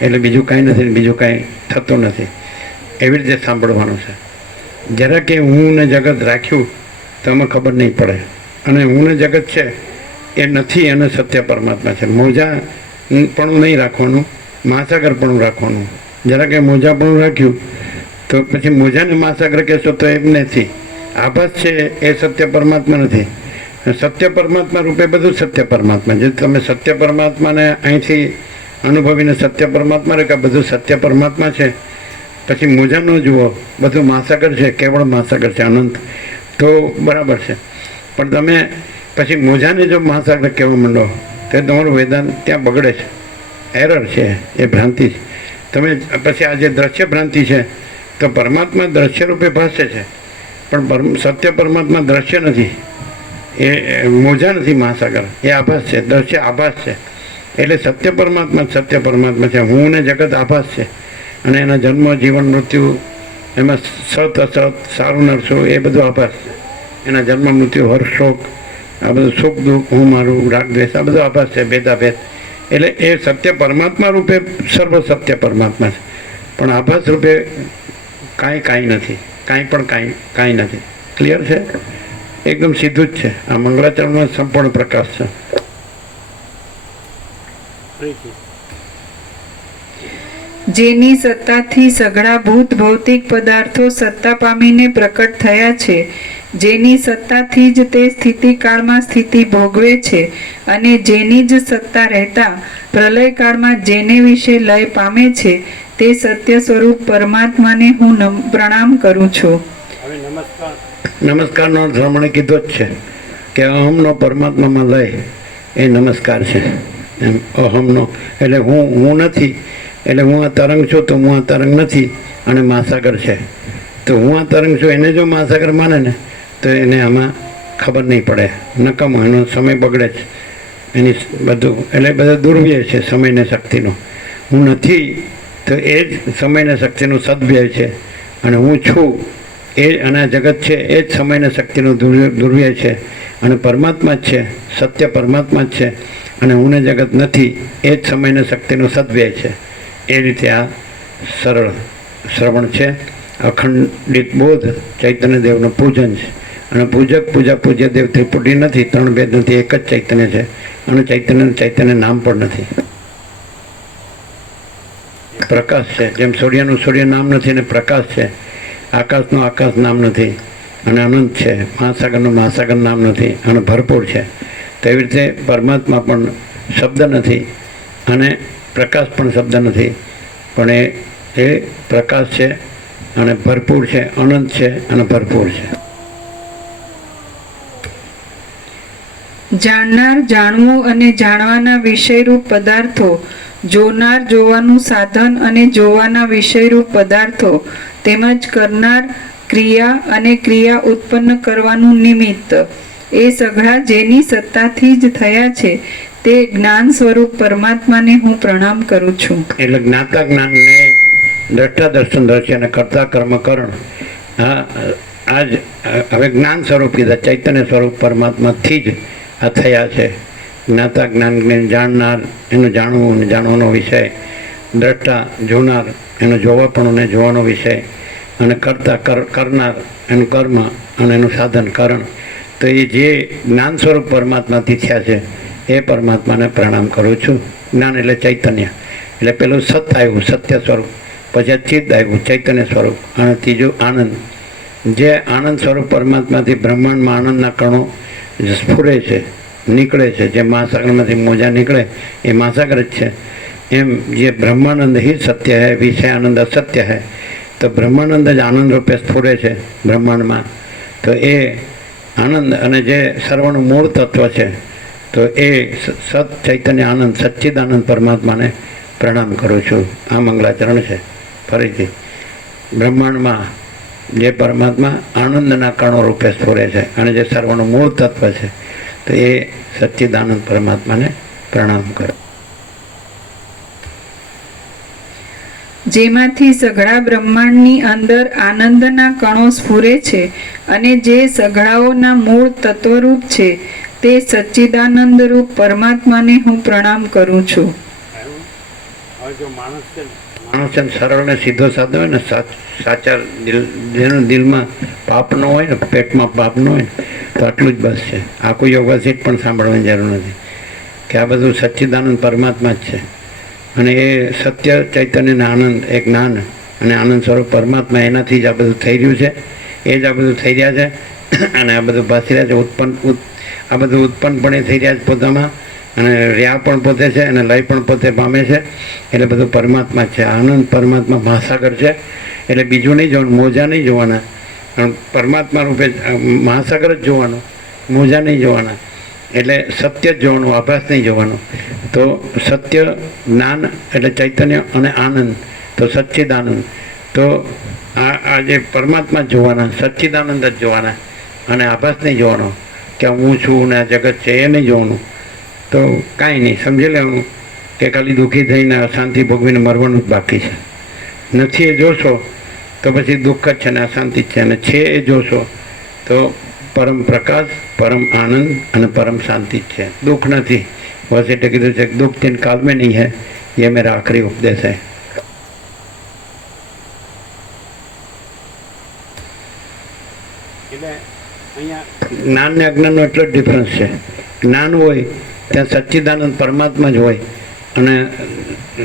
એટલે બીજું કાંઈ નથી, બીજું કાંઈ થતું નથી. એવી રીતે સાંભળવાનું છે. જરા કે હું ને જગત રાખ્યું તો અમે ખબર નહીં પડે. અને હું ને જગત છે એ નથી, અને સત્ય પરમાત્મા છે. મોજા પણ નહીં રાખવાનું, મહાસાગર પણ રાખવાનું. જરા કે મોજા પણ રાખ્યું તો પછી મોજાને મહાસાગર કહેશો તો એમ નથી. આભાસ છે એ સત્ય પરમાત્મા નથી. સત્ય પરમાત્મા રૂપે બધું સત્ય પરમાત્મા. જે તમે સત્ય પરમાત્માને અહીંથી અનુભવીને સત્ય પરમાત્મા રહે કે બધું સત્ય પરમાત્મા છે, પછી મોજા ન જુઓ, બધું મહાસાગર છે, કેવળ મહાસાગર છે, અનંત, તો બરાબર છે. પણ તમે પછી મોજાને જો મહાસાગર કહેવા માંડો તો તમારું વેદાંત ત્યાં બગડે છે, એરર છે, એ ભ્રાંતિ છે. તમે પછી આ જે દ્રશ્ય ભ્રાંતિ છે તો પરમાત્મા દ્રશ્ય રૂપે ભાષે છે, પણ સત્ય પરમાત્મા દ્રશ્ય નથી, એ મોજા નથી મહાસાગર, એ આભાસ છે, દ્રશ્ય આભાસ છે. એટલે સત્ય પરમાત્મા છે. હું ને જગત આભાસ છે. અને એના જન્મ, જીવન, મૃત્યુ, એમાં સત અસત, સારું નરસું, એ બધું આભાસ છે. એના જન્મ, મૃત્યુ, હર્ષ, શોક, આ બધું સુખ દુઃખ, હું મારું, રાગ દ્વેષ, આ બધું આભાસ છે, ભેદાભેદ. એટલે એ સત્ય પરમાત્મા રૂપે સર્વ સત્ય પરમાત્મા છે. પણ આભાસ રૂપે કાંઈ નથી, કાંઈ નથી. ક્લિયર છે? એકદમ સીધું જ છે. આ મંગળાચરણમાં સંપૂર્ણ પ્રકાશ છે. જેની સત્તાથી સઘળા ભૂત ભૌતિક પદાર્થો સત્તા પામીને પ્રકટ થયા છે, જેની સત્તાથી જ તે સ્થિતિકાળમાં સ્થિતિ ભોગવે છે, અને જેની જ સત્તા રહેતા પ્રલયકાળમાં જેને વિશે લય પામે છે, તે સત્ય સ્વરૂપ પરમાત્માને હું પ્રણામ કરું છું. નમસ્કારનો અર્થ હમણે કીધો જ છે કે અહમનો પરમાત્મામાં લય એ નમસ્કાર છે. એમ અહમનો એટલે હું નથી, એટલે હું આ તરંગ છું તો હું આ તરંગ નથી અને મહાસાગર છે. તો હું આ તરંગ છું એને જો મહાસાગર માને ને તો એને આમાં ખબર નહીં પડે, નકામો એનો સમય બગડે છે. એની બધું એટલે બધા દુર્વ્યય છે સમયને શક્તિનો. હું નથી તો એ જ સમયને શક્તિનો સદવ્યય છે, અને હું છું એ અને આ જગત છે એ જ સમયને શક્તિનો દુર્વ્યય છે. અને પરમાત્મા જ છે, સત્ય પરમાત્મા જ છે, અને હું ને જગત નથી એ જ સમયને શક્તિનો સદવ્યય છે. એ રીતે આ સરળ શ્રવણ છે. અખંડિત બોધ ચૈતન્યદેવનું પૂજન છે. અને પૂજ્ય દેવ ત્રિપુટી નથી, ત્રણ ભેદ નથી, એક જ ચૈતન્ય છે. અને ચૈતન્ય નામ પણ નથી, પ્રકાશ છે. જેમ સૂર્યનું સૂર્ય નામ નથી અને પ્રકાશ છે, આકાશનું આકાશ નામ નથી અને અનંત છે, મહાસાગરનું મહાસાગર નામ નથી અને ભરપૂર છે. તો એવી રીતે પરમાત્મા પણ શબ્દ નથી અને પ્રકાશ પણ શબ્દ નથી, પણ એ પ્રકાશ છે અને ભરપૂર છે, અનંત છે અને ભરપૂર છે. જાણનાર જાણવું અને જાણવાના વિષયરૂપ પદાર્થો, જોનાર જોવાનું સાધન અને જોવાના વિષયરૂપ પદાર્થો, તેમજ કરનાર ક્રિયા અને ક્રિયા ઉત્પન્ન કરવાનું નિમિત્ત, એ સઘળા જેની સત્તાથી જ થયા છે, તે જ્ઞાન સ્વરૂપ પરમાત્માને હું પ્રણામ કરું છું. એટલે જ્ઞાતા જ્ઞાનને દ્રષ્ટા દર્શન દર્શન અને કર્તા કર્મ કરણ, આ જ હવે જ્ઞાન સ્વરૂપ કીધા, ચૈતન્ય સ્વરૂપ પરમાત્માથી જ આ થયા છે. જ્ઞાતા જ્ઞાનને જાણનાર એનું જાણવું અને જાણવાનો વિષય, દ્રષ્ટા જોનાર એનો જોવાપણું ને જોવાનો વિષય, અને કરતા કરનાર એનું કર્મ અને એનું સાધન કરણ. તો એ જે જ્ઞાન સ્વરૂપ પરમાત્માથી થયા છે એ પરમાત્માને પ્રણામ કરું છું. જ્ઞાન એટલે ચૈતન્ય, એટલે પેલું સત આવ્યું સત્ય સ્વરૂપ, પછી ચિત્ત આવ્યું ચૈતન્ય સ્વરૂપ, અને ત્રીજું આનંદ. જે આનંદ સ્વરૂપ પરમાત્માથી બ્રહ્માંડમાં આનંદના કણો સ્ફુરે છે, નીકળે છે, જે મહાસાગરમાંથી મોજા નીકળે એ મહાસાગર જ છે. એમ જે બ્રહ્માનંદ ही સત્ય है, વિષય આનંદ અસત્ય है. તો બ્રહ્માનંદ જ આનંદ રૂપે સ્ફુરે છે બ્રહ્માંડમાં. તો એ આનંદ અને જે સર્વનું મૂળ તત્વ છે, તો એ સત ચૈતન્ય આનંદ સચ્ચિદાનંદ પરમાત્માને પ્રણામ કરું છું. આ મંગલાચરણ છે. ફરીથી બ્રહ્માંડમાં જે પરમાત્મા આનંદના કણો રૂપે સ્ફુરે છે અને જે સર્વનું મૂળ તત્વ છે, તો એ સચ્ચિદાનંદ પરમાત્માને પ્રણામ કરો. જેમાંથી સઘળા બ્રહ્માંડની અંદર આનંદના કણો સ્ફુરે છે અને જે સઘળાઓના મૂળ તત્વરૂપ છે તે સચ્ચિદાનંદ રૂપ પરમાત્માને હું પ્રણામ કરું છું. હવે જો માણસ છે ને સરળ ને સીધો સાધો હોય ને, સાચા દિલ, જેનું દિલમાં પાપ ન હોય ને, પેટમાં પાપ ન હોય ને, તો આટલું જ બસ છે. આખું યોગાસીટ પણ સાંભળવાની જરૂર નથી કે આ બધું સચ્ચિદાનંદ પરમાત્મા જ છે. અને એ સત્ય ચૈતન્ય આનંદ, એ જ્ઞાન અને આનંદ સ્વરૂપ પરમાત્મા, એનાથી જ આ બધું થઈ રહ્યું છે. એ જ આ બધું થઈ રહ્યા છે અને આ બધું ભાસી રહ્યા છે. આ બધું ઉત્પન્ન પણ એ થઈ રહ્યા છે પોતામાં, અને રહ્યા પણ પોતે છે અને લય પણ પોતે પામે છે. એટલે બધું પરમાત્મા છે. આનંદ પરમાત્મા મહાસાગર છે. એટલે બીજું નહીં જોવાનું, મોજા નહીં જોવાના. પરમાત્મા રૂપે મહાસાગર જ જોવાનું, મોજા નહીં જોવાના. એટલે સત્ય જ જોવાનું, આભાસ નહીં જોવાનો. તો સત્ય જ્ઞાન એટલે ચૈતન્ય અને આનંદ, તો સચ્ચિદાનંદ. તો આ જે પરમાત્મા જ જોવાના, સચ્ચિદાનંદ જ જોવાના, અને આભાસ નહીં જોવાનો કે હું છું ને આ જગત છે, એ નહીં જોવાનું. તો કાંઈ નહીં, સમજી લેવાનું કે ખાલી દુઃખી થઈને અશાંતિ ભોગવીને મરવાનું જ બાકી છે. નથી એ જોશો તો પછી દુઃખ જ છે ને અશાંતિ જ છે, અને છે એ જોશો તો પરમ પ્રકાશ, પરમ આનંદ અને પરમ શાંતિ જ છે. દુઃખ નથી. બસ એટલે કીધું છે દુઃખ તીન કાલ में नहीं है, ये मेरा आखिरी उपदेश है. એટલે અહીંયા જ્ઞાન ને અજ્ઞાનનો એટલો જ ડિફરન્સ છે. જ્ઞાન હોય ત્યાં સચ્ચિદાનંદ પરમાત્મા જ હોય, અને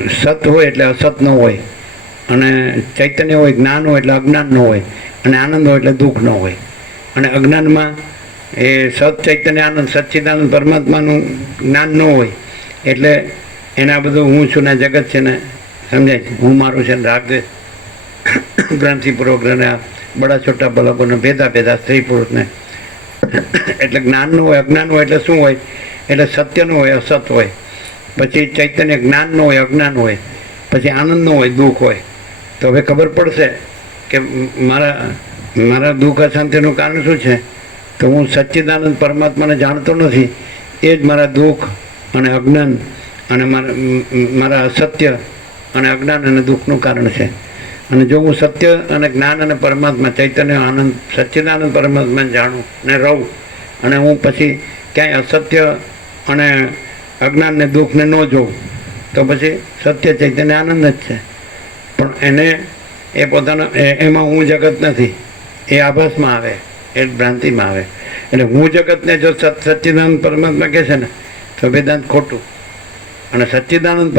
સત હોય એટલે અસત ન હોય, અને ચૈતન્ય હોય, જ્ઞાન હોય એટલે અજ્ઞાન ન હોય, અને આનંદ હોય એટલે દુઃખ ન હોય. અને અજ્ઞાનમાં એ સત ચૈતન્ય આનંદ સચ્ચિદાનંદ પરમાત્માનું જ્ઞાન ન હોય, એટલે એને આ બધું હું છું ને જગત છે ને સમજાય છે, હું મારું છે ને રાગ ગ્રંથિપૂર્વક બડા છોટા બાળકોને ભેદા સ્ત્રી પુરુષને. એટલે જ્ઞાન ન હોય, અજ્ઞાન હોય એટલે શું હોય? એટલે સત્ય ન હોય, અસત હોય. પછી ચૈતન્ય જ્ઞાન ન હોય, અજ્ઞાન હોય. પછી આનંદ ન હોય, દુઃખ હોય. તો હવે ખબર પડશે કે મારા દુઃખ અશાંતિનું કારણ શું છે? તો હું સચ્ચિદાનંદ પરમાત્માને જાણતો નથી. એ જ મારા દુઃખ અને અજ્ઞાન અને મારા અસત્ય અને અજ્ઞાન અને દુઃખનું કારણ છે. અને જો હું સત્ય અને જ્ઞાન અને પરમાત્મા ચૈતન્ય આનંદ સચ્ચિદાનંદ પરમાત્માને જાણું ને રહું, અને હું પછી ક્યાંય અસત્ય અને અજ્ઞાનને દુઃખને ન જોઉં, તો પછી સત્ય ચૈતન્ય આનંદ જ છે. પણ એને એ પોતાનો એમાં હું જગત નથી, એ આભાસમાં આવે, એ ભ્રાંતિમાં આવે. એટલે હું જગતને જો સચ્ચિદાનંદ પરમાત્મા કહે છે ને, તો વેદાંત ખોટું. અને સચ્ચિદાનંદ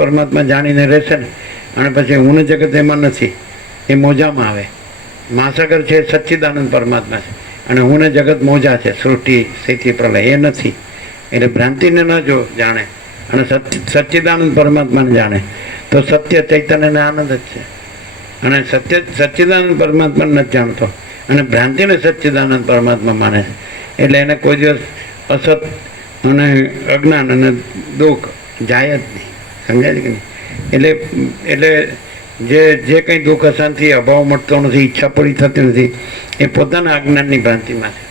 પરમાત્મા જાણીને રહેશે ને, અને પછી હું જગત એમાં નથી, એ મોજામાં આવે. મહાસાગર છે સચ્ચિદાનંદ પરમાત્મા છે, અને હું જગત મોજા છે, સૃષ્ટિ સ્થિતિ પ્રલય, એ નથી. એટલે ભ્રાંતિને ન જો જાણે અને સચ્ચિદાનંદ પરમાત્માને જાણે, તો સત્ય ચૈતન્ય અને આનંદ જ છે. અને સચ્ચિદાનંદ પરમાત્માને નથી જાણતો અને ભ્રાંતિને સચ્ચિદાનંદ પરમાત્મા માને છે, એટલે એને કોઈ દિવસ અસત અને અજ્ઞાન અને દુઃખ જાય જ નહીં. સમજાય છે કે નહીં? એટલે જે કંઈ દુઃખ અશાંતિ અભાવ મળતો નથી, ઈચ્છા પૂરી થતી નથી, એ પોતાના અજ્ઞાનની ભ્રાંતિમાં છે.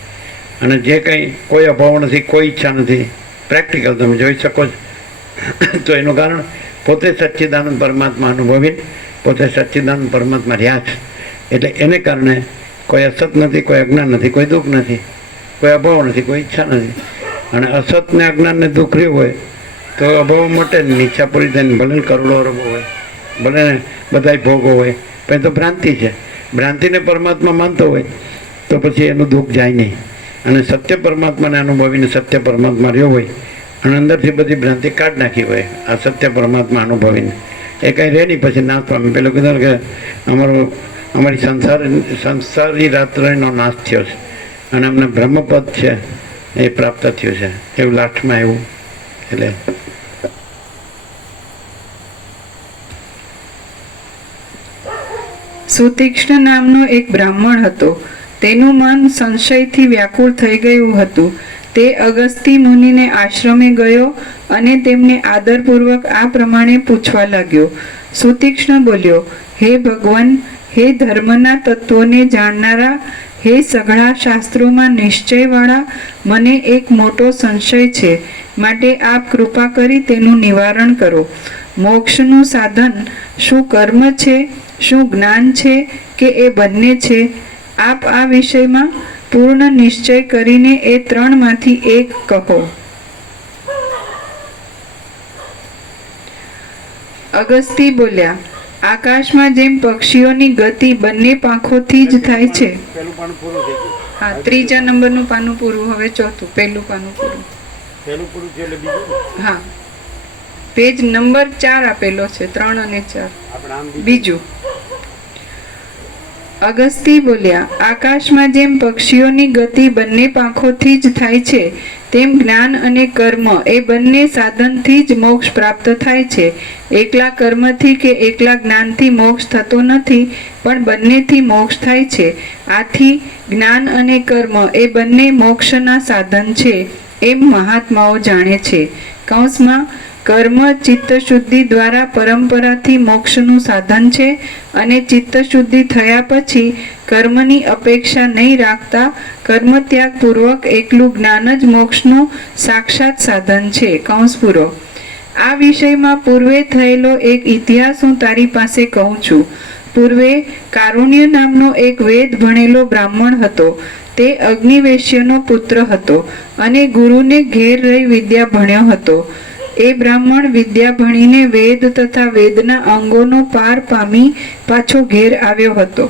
અને જે કંઈ કોઈ અભાવ નથી, કોઈ ઈચ્છા નથી, પ્રેક્ટિકલ તમે જોઈ શકો છો. તો એનું કારણ પોતે સચ્ચિદાનંદ પરમાત્મા અનુભવી, પોતે સચ્ચિદાનંદ પરમાત્મા રહ્યા છે. એટલે એને કારણે કોઈ અસત નથી, કોઈ અજ્ઞાન નથી, કોઈ દુઃખ નથી, કોઈ અભાવ નથી, કોઈ ઈચ્છા નથી. અને અસતને અજ્ઞાનને દુઃખ રહ્યું હોય તો અભાવ મોટે ને ઈચ્છા પૂરી થઈને ભલે ને કરોડો અરબો હોય, ભલે ને બધાય ભોગો હોય, પણ એ તો ભ્રાંતિ છે. ભ્રાંતિને પરમાત્મા માનતો હોય તો પછી એનું દુઃખ જાય નહીં. અને સત્ય પરમાત્માને અનુભવીને સત્ય પરમાત્મા રહ્યો હોય અને અંદરથી બધી ભ્રાંતિ કાઢ નાખી હોય આ સત્ય પરમાત્મા અનુભવીને, એ કંઈ રહે નહીં પછી નાશ પામે. પેલું કીધું કે અમારી સંસારી રાત્રિનો નાશ થયો છે અને અમને બ્રહ્મપદ છે એ પ્રાપ્ત થયું છે, એવું લાસ્ટમાં એવું. એટલે સુતીક્ષ્ણ નામનો એક બ્રાહ્મણ હતો. તેનું મન સંશયથી વ્યાકુળ થઈ ગયું હતું. તે અગસ્તી મુનિને આશ્રમે ગયો અને તેમને આદરપૂર્વક આ પ્રમાણે પૂછવા લાગ્યો. સુતીક્ષ્ણ બોલ્યો, હે ભગવાન, હે ધર્મના તત્વોને જાણનારા, હે સઘળા શાસ્ત્રોમાં નિશ્ચયવાળા, મને એક મોટો સંશય છે, માટે આપ કૃપા કરી તેનું નિવારણ કરો. મોક્ષનું સાધન શું કર્મ છે, શું જ્ઞાન છે કે એ બંને છે? આપ આ વિષયમાં પૂર્ણ નિશ્ચય કરીને એ ત્રણમાંથી એક કહો. અગસ્તી બોલ્યા, આકાશમાં જેમ પક્ષીઓની ગતિ બંને પાંખોથી જ થાય છે. પેલું પાનું પૂરું થઈ ગયું. હા, ત્રીજા નંબરનું પાનું પૂરું, હવે ચોથું, પહેલું પાનું પૂરું. પેલું પૂરું થયું એટલે બીજું હા, પેજ નંબર 4 આપેલો છે, 3 અને 4. આપણે આમ બીજું. અગસ્તી બોલ્યા, આકાશમાં જેમ પક્ષીઓની ગતિ બંને પાંખોથી જ થાય છે, તેમ જ્ઞાન અને કર્મ એ બંને સાધનથી જ મોક્ષ પ્રાપ્ત થાય છે. એકલા કર્મથી કે એકલા જ્ઞાનથી મોક્ષ થતો નથી, પણ બંનેથી મોક્ષ થાય છે. આથી જ્ઞાન અને કર્મ એ બંને મોક્ષના સાધન છે, એમ મહાત્માઓ જાણે છે. કૌંસમાં કર્મ ચિત્તશુદ્ધિ દ્વારા પરંપરાથી મોક્ષનું સાધન છે અને ચિત્તશુદ્ધિ થયા પછી કર્મની અપેક્ષા નહીં રાખતા કર્મત્યાગપૂર્વક એકલું જ્ઞાન જ મોક્ષનું સાક્ષાત સાધન છે. કૌંસ પૂરો. આ વિષયમાં પૂર્વે થયેલો એક ઇતિહાસ હું તારી પાસે કહું છું. પૂર્વે કારુણ્ય નામનો એક વેદ ભણેલો બ્રાહ્મણ હતો. તે અગ્નિવેશ્યનો પુત્ર હતો અને ગુરુને ઘેર રહી વિદ્યા ભણ્યો હતો. એ બ્રાહ્મણ વિદ્યા ભણીને વેદ તથા વેદના અંગોનો પાર પામી પાછો ઘેર આવ્યો હતો.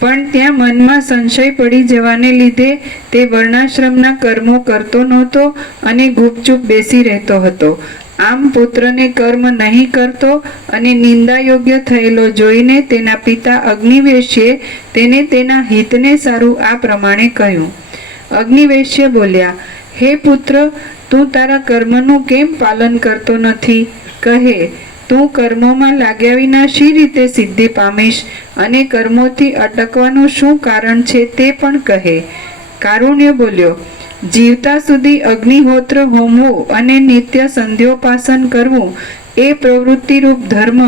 પણ ત્યાં મનમાં સંશય પડી જવાને લીધે તે વર્ણાશ્રમના કર્મો કરતો નહોતો અને ગુપચુપ બેસી રહેતો હતો. આમ પુત્રને કર્મ નહીં કરતો અને નિંદા યોગ્ય થયેલો જોઈને તેના પિતા અગ્નિવેશ્યે તેને તેના હિતને સારું આ પ્રમાણે કહ્યું. અગ્નિવેશ્ય બોલ્યા, હે પુત્ર, તું તારા કર્મનું કેમ પાલન કરતો નથી? કહે, તું કર્મોમાં લાગ્યા વિના શી રીતે સિદ્ધિ પામીશ અને કર્મોથી અટકવાનું શું કારણ છે તે પણ કહે. કારુણ્ય બોલ્યો, જીવતા સુધી અગ્નિહોત્ર હોમવું અને નિત્ય સંધ્યોપાસન કરવું એ પ્રવૃત્તિરૂપ ધર્મ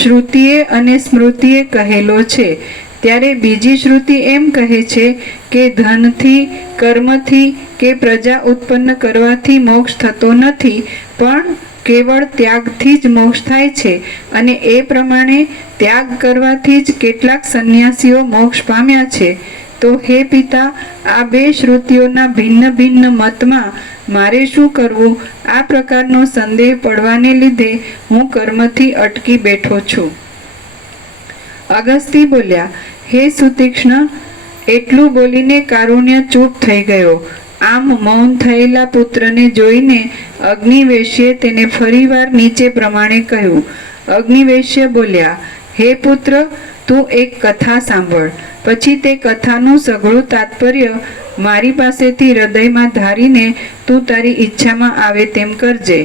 શ્રુતિએ અને સ્મૃતિએ કહેલો છે. ત્યારે બીજી શ્રુતિ એમ કહે છે કે ધનથી, કર્મથી કે પ્રજા ઉત્પન્ન કરવાથી મોક્ષ થતો નથી, પણ કેવળ ત્યાગથી જ મોક્ષ થાય છે. અને એ પ્રમાણે ત્યાગ કરવાથી જ કેટલાક સંન્યાસીઓ મોક્ષ પામ્યા છે. તો હે પિતા, આ બે શ્રુતિઓના ભિન્ન ભિન્ન મતમાં મારે શું કરવું? આ પ્રકારનો સંદેહ પડવાને લીધે હું કર્મથી અટકી બેઠો છું. અગસ્તી બોલ્યા, હે સુતીક્ષ્ણ, એટલું બોલીને કારુણ્ય ચૂપ થઈ ગયો. આમ મૌન થયેલા પુત્રને જોઈને અગ્નિવેશ્યે તેને ફરીવાર નીચે પ્રમાણે કહ્યું. અગ્નિવેશ્ય બોલ્યા, હે પુત્ર, તું એક કથા સાંભળ. પછી તે કથાનું સઘળું તાત્પર્ય મારી પાસેથી હૃદયમાં ધારીને તું તારી ઈચ્છામાં આવે તેમ કરજે.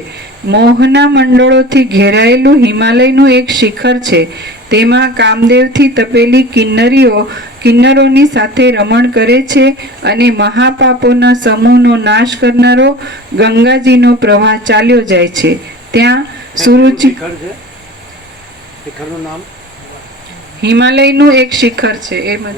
મોહના મંડળોથી ઘેરાયેલું હિમાલયનું એક શિખર છે. તેમાં કામદેવથી તપેલી કિન્નરોની સાથે રમણ કરે છે અને મહાપાપોના સમૂહનો નાશ કરનારો ગંગાજીનો પ્રવાહ ચાલ્યો જાય છે. ત્યાં સુરુચિ શિખરનું નામ હિમાલયનું એક શિખર છે. એમ જ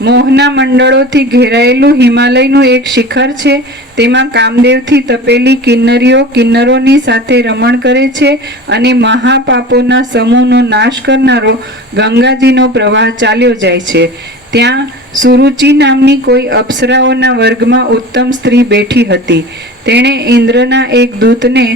મોહના મંડળોથી ઘેરાયેલું હિમાલયનું એક શિખર છે. તેમાં કામદેવથી તપેલી કિન્નરીઓ કિન્નરોની સાથે રમણ કરે છે અને મહાપાપોના સમૂહનો નાશ કરનારો ગંગાજીનો પ્રવાહ ચાલ્યો જાય છે. ત્યાં સુરુચિ નામની કોઈ અપ્સરાઓના વર્ગમાં ઉત્તમ સ્ત્રી બેઠી હતી. તેણે ઇન્દ્રના એક દૂતને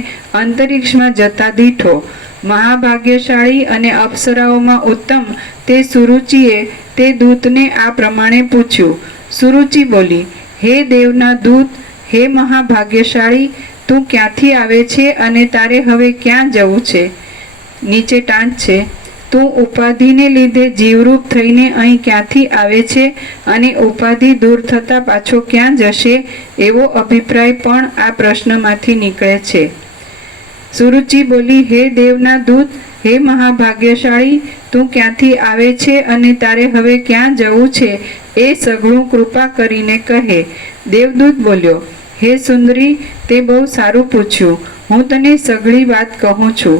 અંતરિક્ષમાં જતા દીઠો. મહાભાગ્યશાળી અને અપ્સરાઓમાં ઉત્તમ તે સુરુચિએ તે દૂતને આ પ્રમાણે પૂછ્યું. સુરુચિ બોલી, હે દેવના દૂત, હે મહાભાગ્યશાળી, તું ક્યાંથી આવે છે અને તારે હવે ક્યાં જવું છે? નીચે ટાંચ છે. તું ઉપાધિને લીધે જીવરૂપ થઈને અહીં ક્યાંથી આવે છે અને ઉપાધિ દૂર થતાં પાછો ક્યાં જશે? એવો અભિપ્રાય પણ આ પ્રશ્નમાંથી નીકળે છે. સુરુચિ બોલી, હે દેવના દૂત, હે મહાભાગ્યશાળી, તું ક્યાંથી આવે છે અને તારે હવે ક્યાં જવું છે એ સઘળું કૃપા કરીને કહે. દેવદૂત બોલ્યો, હે સુંદરી, તે બહુ સારું પૂછ્યું. હું તને સઘળી વાત કહું છું.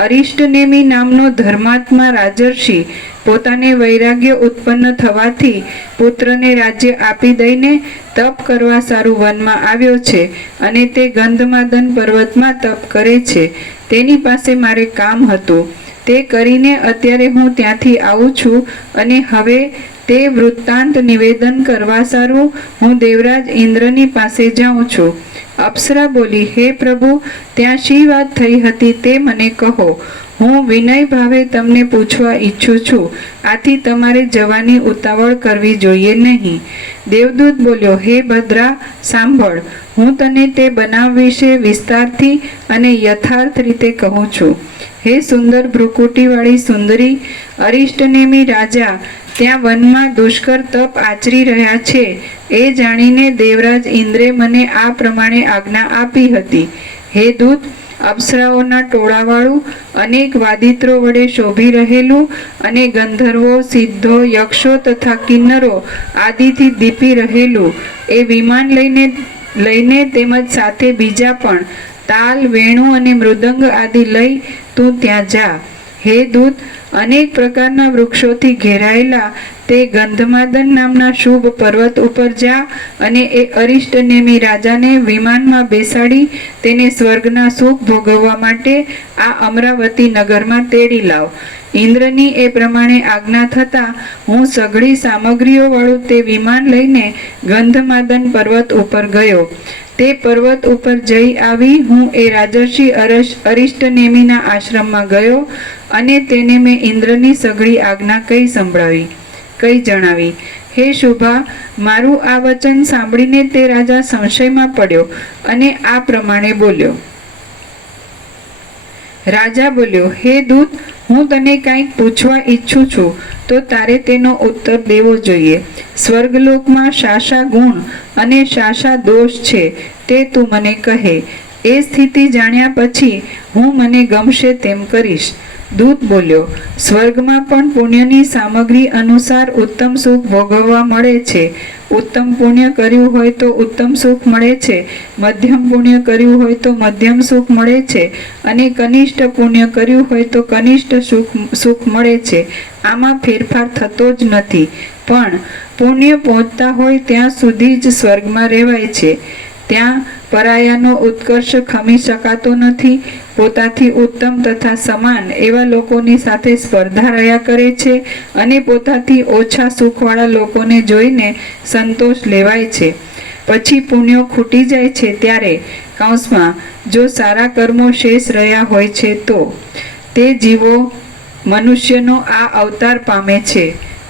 અરિષ્ટનેમી નામનો ધર્માત્મા રાજર્ષિ પોતાને વૈરાગ્ય ઉત્પન્ન થવાથી પુત્રને રાજ્ય આપી દઈને તપ કરવા સારું વનમાં આવ્યો છે અને તે ગંધમાદન પર્વતમાં તપ કરે છે. તેની પાસે મારે કામ હતું. તે કરીને અત્યારે હું ત્યાંથી આવું છું અને હવે તે વૃત્તાંત નિવેદન કરવા સારું હું દેવરાજ ઇન્દ્રની પાસે જાઉં છું. અપ્સરા બોલી, હે પ્રભુ, ત્યાં શી વાત થઈ હતી તે મને કહો. હું વિનય ભાવે તમને પૂછવા ઈચ્છું છું. આથી તમારે જવાની ઉતાવળ કરવી જોઈએ નહીં. દેવદૂત બોલ્યો, હે ભદ્રા, સાંભળ, હું તને તે બનાવ વિશે વિસ્તારથી અને યથાર્થ રીતે કહું છું. હે સુંદર ભ્રુકુટીવાળી સુંદરી, અરિષ્ટનેમી રાજા ત્યાં વનમાં દુષ્કર તપ આચરી રહ્યા છે એ જાણીને દેવરાજ ઇન્દ્રે મને આ પ્રમાણે આજ્ઞા આપી હતી. હે દૂત, અપ્સરાઓના ટોળાવાળું અનેક વાદિત્રો વડે શોભી રહેલું અને ગંધર્વો, સિદ્ધો, યક્ષો તથા કિન્નરો આદિથી દીપી રહેલું એ વિમાન લઈને તેમજ સાથે બીજા પણ તાલ, વેણુ અને મૃદંગ આદિ લઈ તું ત્યાં જા. હે દૂત, અનેક પ્રકારના વૃક્ષોથી ઘેરાયેલા તે ગંધમાદન નામના શુભ પર્વત ઉપર જા અને એ અરિષ્ટનેમી રાજાને વિમાનમાં બેસાડી તેને સ્વર્ગના સુખ ભોગવવા માટે આ અમરાવતી નગરમાં તેડી લાવ. ઇન્દ્રની એ પ્રમાણે આજ્ઞા થતાં હું સઘળી સામગ્રીઓવાળું તે વિમાન લઈને ગંધમાદન પર્વત ઉપર ગયો. તે પર્વત ઉપર જઈ આવી હું એ રાજર્ષિ અરિષ્ટનેમીના આશ્રમમાં ગયો અને તેને મેં ઇન્દ્રની સઘળી આજ્ઞા કઈ જણાવી. હે શુભા, મારું આ વચન સાંભળીને તે રાજા સંશયમાં પડ્યો અને આ પ્રમાણે બોલ્યો. રાજા બોલ્યો, હે દૂત, હું તને કંઈક પૂછવા ઈચ્છું છું તો તારે તેનો ઉત્તર દેવો જોઈએ. સ્વર્ગલોકમાં શાશા ગુણ અને શાશા દોષ છે તે તું મને કહે. એ સ્થિતિ જાણ્યા પછી હું મને ગમશે તેમ કરીશ. દૂત બોલ્યો, સ્વર્ગમાં પણ પુણ્યની સામગ્રી અનુસાર ઉત્તમ સુખ ભોગવવા મળે છે. ઉત્તમ પુણ્ય કર્યું હોય તો ઉત્તમ સુખ મળે છે, મધ્યમ પુણ્ય કર્યું હોય તો મધ્યમ સુખ મળે છે અને કનિષ્ઠ પુણ્ય કર્યું હોય તો કનિષ્ઠ સુખ મળે છે. આમાં ફેરફાર થતો જ નથી. પણ પુણ્ય પહોંચતા હોય ત્યાં સુધી જ સ્વર્ગમાં રહેવાય છે. ત્યાં પરાયાનો ઉત્કર્ષ ખમી શકાતો નથી. પોતાથી ઉત્તમ તથા સમાન એવા લોકોની સાથે સ્પર્ધા રહ્યા કરે છે અને પોતાથી ઓછા સુખવાળા લોકોને જોઈને સંતોષ લેવાય છે. પછી પુણ્યો ખૂટી જાય છે ત્યારે કૌંસમાં જો સારા કર્મો શેષ રહ્યા હોય છે તો તે જીવો મનુષ્યનો આ અવતાર પામે છે.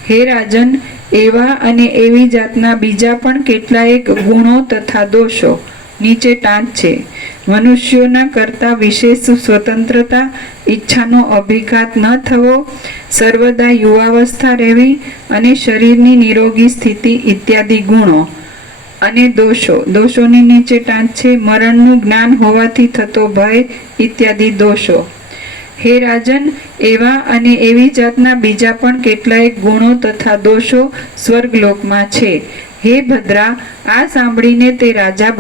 હે રાજન, એવા અને એવી જાતના બીજા પણ કેટલાયક ગુણો તથા દોષો નીચે ટાંચ છે. મનુષ્યોના કરતા વિશેષ સ્વતંત્રતા, ઈચ્છાનો અભિઘાત ન થવો, સર્વદા યુવાવસ્થા રહેવી અને શરીરની નિરોગી સ્થિતિ ઇત્યાદિ ગુણો અને દોષોની નીચે ટાંચ છે. મરણનું જ્ઞાન હોવાથી થતો ભય ઇત્યાદિ દોષો. હે રાજન, એવા અને એવી જાતના બીજા પણ કેટલાયક ગુણો તથા દોષો સ્વર્ગલોકમાં છે. હે ભદ્રા, આ સાંભળીને તે રાજા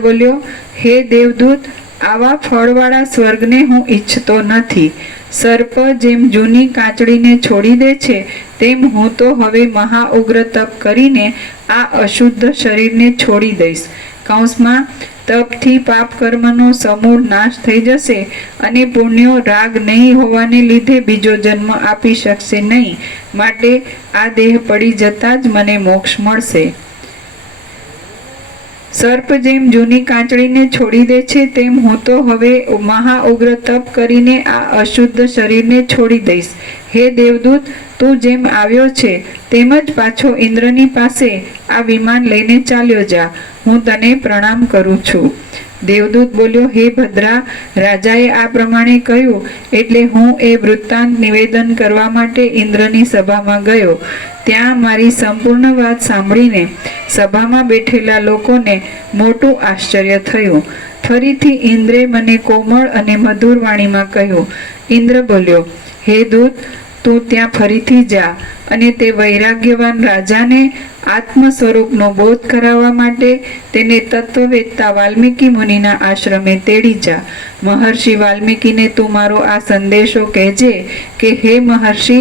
બોલ્યો, હે દેવદૂત, આવા ફળવાળા સ્વર્ગને હું ઈચ્છતો નથી. સર્પ જેમ જૂની કાચડીને છોડી દે છે તેમ હું તો હવે મહા ઉગ્ર તપ કરીને આ અશુદ્ધ શરીરને છોડી દઈશ. કૌંસમાં તપથી પાપ કર્મનો સમૂળ નાશ થઈ જશે અને પુણ્યો રાગ નહીં હોવાને લીધે બીજો જન્મ આપી શકશે નહીં. માટે આ દેહ પડી જતાં જ મને મોક્ષ મળશે. સર્પ જેમ જૂની કાંચળીને છોડી દે છે તેમ હું તો હવે મહા ઉગ્ર તપ કરીને આ અશુદ્ધ શરીરને છોડી દઈશ. હે દેવદૂત, તું જેમ આવ્યો છે તેમ જ પાછો ઇન્દ્રની પાસે આ વિમાન લઈને ચાલ્યો જા. હું તને પ્રણામ કરું છું. દેવદૂત બોલ્યો, હે ભદ્રા, રાજાએ આ પ્રમાણે કહ્યું એટલે હું એ વૃત્તાંત નિવેદન કરવા માટે ઇન્દ્રની સભામાં ગયો. ત્યાં મારી સંપૂર્ણ વાત સાંભળીને સભામાં બેઠેલા લોકોને મોટું આશ્ચર્ય થયું. ફરીથી ઇન્દ્રે મને કોમળ અને મધુર વાણીમાં કહ્યું. ઇન્દ્ર બોલ્યો, હે દૂત, તું ત્યાં ફરીથી જા અને તે વૈરાગ્યવાન રાજાને આત્મ સ્વરૂપનો બોધ કરાવવા માટે તેને તત્વવેત્તા વાલ્મીકી મુનિના આશ્રમે તેડી જા. મહર્ષિ વાલ્મીકીને તું મારો આ સંદેશો કહેજે કે હે મહર્ષિ,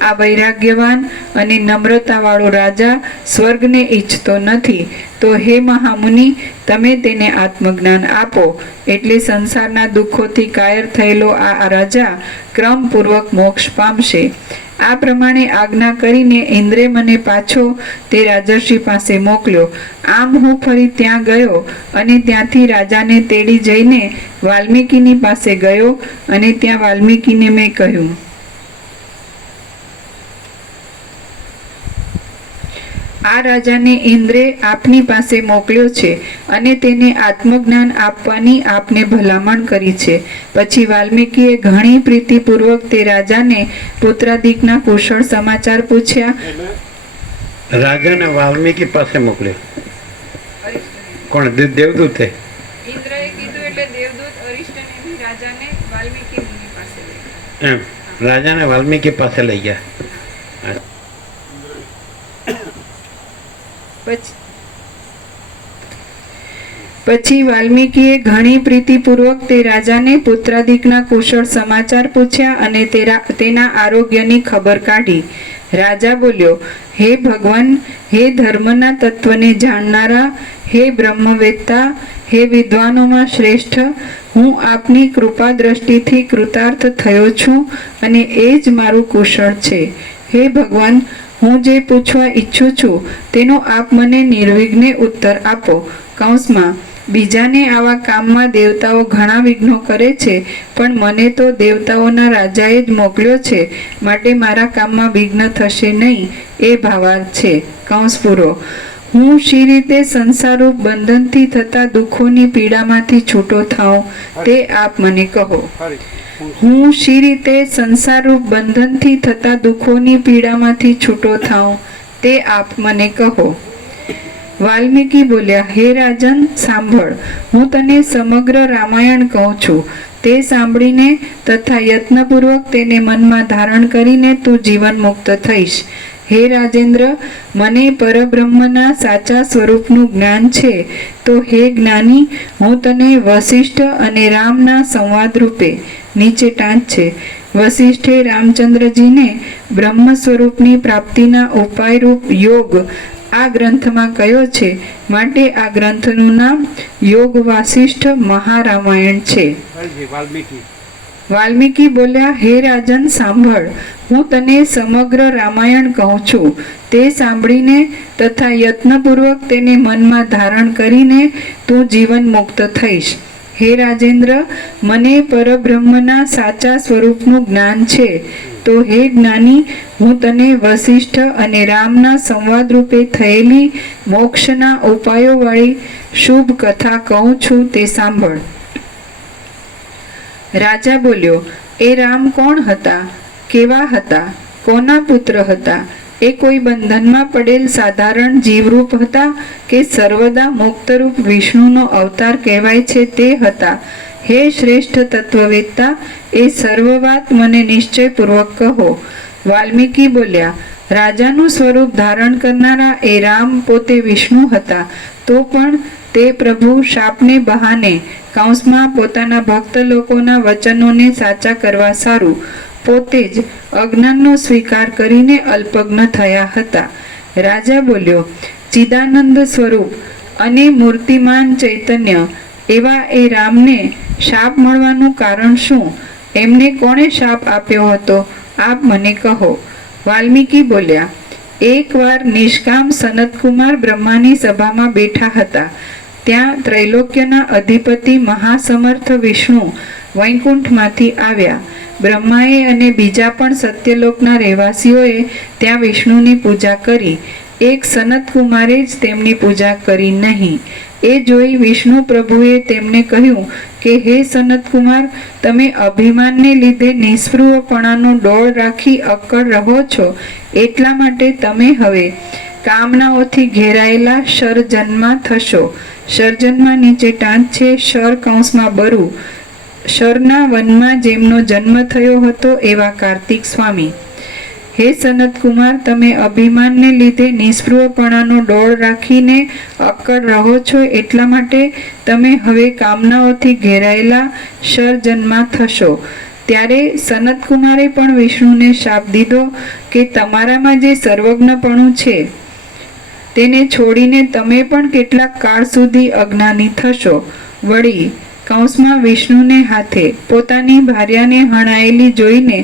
આ વૈરાગ્યવાન અને નમ્રતાવાળો રાજા સ્વર્ગને ઈચ્છતો નથી. તો હે મહામુનિ, તમે તેને આત્મજ્ઞાન આપો એટલે સંસારના દુઃખોથી કાયર થયેલો આ રાજા ક્રમપૂર્વક મોક્ષ પામશે. આ પ્રમાણે આજ્ઞા કરીને ઇન્દ્રે મને પાછો તે રાજર્ષિ પાસે મોકલ્યો. આમ હું ફરી ત્યાં ગયો અને ત્યાંથી રાજાને તેડી જઈને વાલ્મીકીની પાસે ગયો અને ત્યાં વાલ્મીકીને મેં કહ્યું, આ રાજાને ઇન્દ્રે આપની પાસે મોકલ્યો છે અને તેને આત્મજ્ઞાન આપવાની આપને ભલામણ કરી છે. પછી વાલ્મીકીએ ઘણી પ્રીતિપૂર્વક તે રાજાને પુત્રાદિકના કુશળ સમાચાર પૂછ્યા. રાજાને વાલ્મીકી પાસે મોકલ્યો. કોણ? દેવદૂતે? ઇન્દ્રએ કીધું એટલે દેવદૂત અરિષ્ટનેમી રાજાને વાલ્મીકી મુનિ પાસે લઈ ગયા. એમ રાજાને વાલ્મીકી પાસે લઈ ગયા. પછી વાલ્મીકીએ ઘણી પ્રીતિપૂર્વક તે રાજાને પુત્રાદિકના કુશળ સમાચાર પૂછ્યા અને તેના આરોગ્યની ખબર કાઢી. રાજા બોલ્યો, હે ભગવાન, હે ધર્મના તત્વને જાણનારા, હે બ્રહ્મવેત્તા, હે વિદ્વાનોમાં શ્રેષ્ઠ, હું આપની કૃપા દ્રષ્ટિથી કૃતાર્થ થયો છું અને એ જ મારું કુશળ છે. હે ભગવાન, હું જે પૂછવા ઈચ્છું છું તેનો આપ મને નિર્વિઘ્ને ઉત્તર આપો. કૌંસમાં બીજાને આવા કામમાં દેવતાઓ ઘણા વિઘ્નો કરે છે, પણ મને તો દેવતાઓના રાજાએ જ મોકલ્યો છે, માટે મારા કામમાં વિઘ્ન થશે નહીં એ ભાવાર્થ છે. કૌંસ પૂરો. હું શી રીતે સંસારરૂપ બંધનથી થતા દુઃખોની પીડામાંથી છૂટો થાઉં તે આપ મને કહો. હું શી રીતે સંસારરૂપ બંધનથી થતા દુઃખોની પીડામાંથી છૂટો થાઉં તે આપ મને કહો. વાલ્મીકી બોલ્યા, હે રાજન, સાંભળ, હું તને સમગ્ર રામાયણ કહું છું. તે સાંભળીને તથા યત્નપૂર્વક તેને મનમાં ધારણ કરીને તું જીવન મુક્ત થઈશ. હે રાજેન્દ્ર, મને પરબ્રહ્મના સાચા સ્વરૂપનું જ્ઞાન છે. તો હે જ્ઞાની, હું તને વશિષ્ઠ અને રામના સંવાદ રૂપે નીચે ટાંચ છે. વશિષ્ઠે રામચંદ્રજીને બ્રહ્મ સ્વરૂપની પ્રાપ્તિના ઉપાયરૂપ યોગ આ ગ્રંથમાં કયો છે, માટે આ ગ્રંથનું નામ યોગ વાસિષ્ઠ મહારામાયણ છે. વાલ્મીકી બોલ્યા, હે રાજન, સાંભળ, હું તને સમગ્ર રામાયણ કહું છું. તે સાંભળીને તથા યત્નપૂર્વક તેને મનમાં ધારણ કરીને તું જીવન મુક્ત થઈશ. હે રાજેન્દ્ર, મને પરબ્રહ્મના સાચા સ્વરૂપનું જ્ઞાન છે. તો હે જ્ઞાની, હું તને વશિષ્ઠ અને રામના સંવાદ રૂપે થયેલી મોક્ષના ઉપાયોવાળી શુભ કથા કહું છું, તે સાંભળ. રાજા બોલ્યો, એ રામ કોણ હતા? કેવા હતા? કોના પુત્ર હતા? એ કોઈ બંધનમાં પડેલ સાધારણ જીવરૂપ હતા કે સર્વદા મુક્તરૂપ વિષ્ણુનો અવતાર કહેવાય છે તે હતા? હે શ્રેષ્ઠ તત્વવેત્તા, એ સર્વ વાત મને નિશ્ચયપૂર્વક કહો. વાલ્મીકી બોલ્યા, રાજાનું સ્વરૂપ ધારણ કરનારા એ રામ પોતે વિષ્ણુ હતા. તો પણ તે પ્રભુ શાપને બહાને કૌંસમાં પોતાના ભક્ત લોકોના વચનોને સાચા કરવા સારું પોતે જ અજ્ઞાનનો સ્વીકાર કરીને અલ્પજ્ઞ થયા હતા. રાજા બોલ્યો, ચિદાનંદ સ્વરૂપ અને મૂર્તિમાન ચૈતન્ય એવા એ રામને શાપ મળવાનું કારણ શું? એમને કોણે શાપ આપ્યો હતો? આપ મને કહો. વાલ્મીકી બોલ્યા, એકવાર નિષ્કામ સનતકુમાર બ્રહ્માની સભામાં બેઠા હતા. ત્યાં ત્રૈલોક્યના અધિપતિ મહાસમર્થ વિષ્ણુ વૈકુંઠમાંથી આવ્યા. બ્રહ્માએ અને બીજા પણ સત્યલોકના રહેવાસીઓએ ત્યાં વિષ્ણુની પૂજા કરી. એક સનતકુમારે જ તેમની પૂજા કરી નહીં. એ જોઈ વિષ્ણુ પ્રભુએ તેમને કહ્યું કે હે સનતકુમાર, તમે અભિમાનને લીધે નિસ્પૃહપણાનો ડોળ રાખી અક્કડ રહો છો. એટલા માટે તમે હવે કામનાઓથી ઘેરાયેલા શરજન્મા થશો. શરજન્મા નીચે ટાંચ છે, શર કૌંસમાં બરુ. શરના વનમાં જેમનો જન્મ થયો હતો એવા કાર્તિક સ્વામી. હે સનતકુમાર, તમે અભિમાનને લીધે નિસ્પૃહપણાનો ડોળ રાખીને અક્કડ રહો છો. એટલા માટે તમે હવે કામનાઓથી ઘેરાયેલા શરજન્મા થશો. ત્યારે સનતકુમારે પણ વિષ્ણુને શાપ દીધો કે તમારામાં જે સર્વજ્ઞપણું છે તેને છોડીને તમે પણ કેટલાક કાળ સુધી અજ્ઞાની થશો. વળી કૌંસમાં વિષ્ણુને હાથે પોતાની ભાર્યાને હણાયેલી જોઈને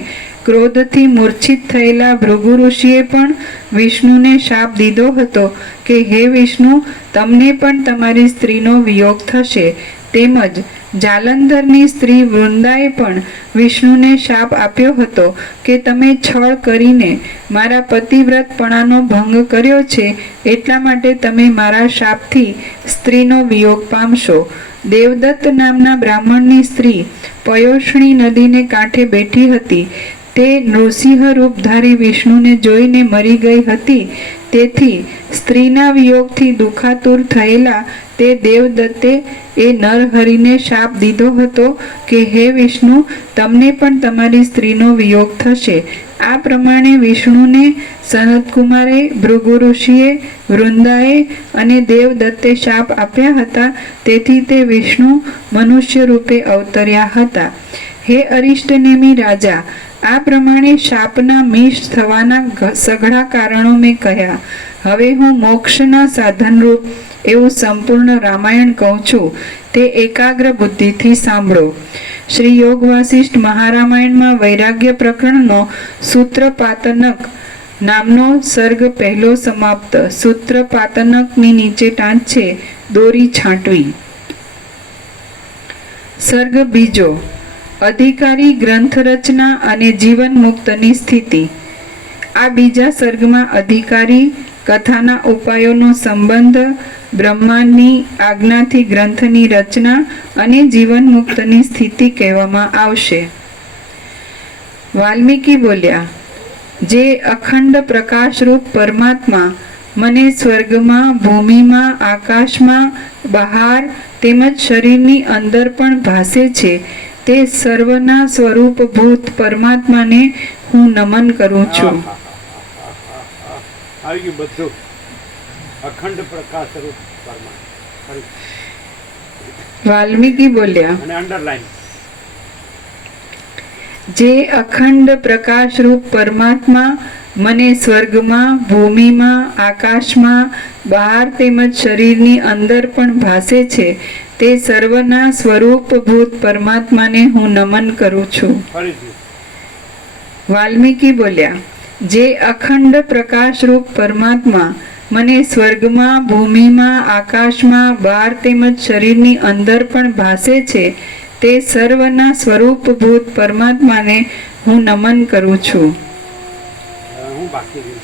ક્રોધથી મૂર્છિત થયેલા ભૃગુ ઋષિએ પણ વિષ્ણુને શાપ દીધો હતો કે હે વિષ્ણુ, તમને પણ તમારી સ્ત્રીનો વિયોગ થશે. તેમજ જાલંધરની સ્ત્રી વૃંદાએ પણ વિષ્ણુને શાપ આપ્યો હતો કે તમે છળ કરીને મારા પતિવ્રતપણાનો ભંગ કર્યો છે, એટલા માટે તમે મારા શાપથી સ્ત્રીનો વિયોગ પામશો. દેવદત્ત નામના બ્રાહ્મણની સ્ત્રી પયોષ્ણી નદીને કાંઠે બેઠી હતી. તે નૃસિંહ રૂપધારી વિષ્ણુને જોઈને મરી ગઈ હતી. તેથી સ્ત્રીના વિયોગથી દુઃખાતુર થયેલા તે દેવદત્તે એ નરહરિને શાપ દીધો હતો કે હે વિષ્ણુ, તમને પણ તમારી સ્ત્રીનો વિયોગ થશે. આ પ્રમાણે વિષ્ણુને સનતકુમારે, ભૃગુ ઋષિએ, વૃંદાએ અને દેવદત્તે શાપ આપ્યા હતા. તેથી તે વિષ્ણુ મનુષ્ય રૂપે અવતર્યા હતા. હે અરિષ્ટનેમી રાજા, આ પ્રમાણે શાપના મિશ થવાના સઘળા કારણો મેં કહ્યા. હવે હું મોક્ષના સાધનરૂપ એવું સંપૂર્ણ રામાયણ કહું છું. તે એકાગ્ર બુદ્ધિથી સાંભળો. શ્રી યોગ વાસિષ્ઠ મહારામાયણમાં વૈરાગ્ય પ્રકરણનો સૂત્રપાતનક નામનો સર્ગ પહેલો સમાપ્ત. સૂત્રપાતનકની નીચે ટાંચ છે, દોરી છાંટવી. સર્ગ બીજો, અધિકારી ગ્રંથ રચના અને જીવન મુક્તની સ્થિતિ. આ બીજા સર્ગમાં અધિકારી કથાના ઉપાયોનો સંબંધ, બ્રહ્માંડની આજ્ઞાથી ગ્રંથની રચના અને જીવન મુક્તની સ્થિતિ કહેવામાં આવશે. વાલ્મીકી બોલ્યા, જે અખંડ પ્રકાશરૂપ પરમાત્મા મને સ્વર્ગમાં, ભૂમિમાં, આકાશમાં, બહાર તેમજ શરીરની અંદર પણ ભાસે છે, તે સર્વના સ્વરૂપભૂત પરમાત્માને હું નમન કરું છું. આવી ગયું બધું. અખંડ પ્રકાશ રૂપ પરમાત્મા. વાલ્મીકી બોલ્યા, અને અંડરલાઈન. જે અખંડ પ્રકાશરૂપ પરમાત્મા મને સ્વર્ગમાં, ભૂમિમાં, આકાશમાં, બહાર તેમજ શરીરની અંદર પણ ભાસે છે, તે સર્વના સ્વરૂપભૂત પરમાત્માને હું નમન કરું છું. ફરીથી. વાલ્મીકી બોલ્યા, જે અખંડ પ્રકાશરૂપ પરમાત્મા મને સ્વર્ગમાં, ભૂમિમાં, આકાશમાં, બહાર તેમજ શરીરની અંદર પણ ભાસે છે, તે સર્વના સ્વરૂપભૂત પરમાત્માને હું નમન કરું છું. હું બાકી રહ્યું.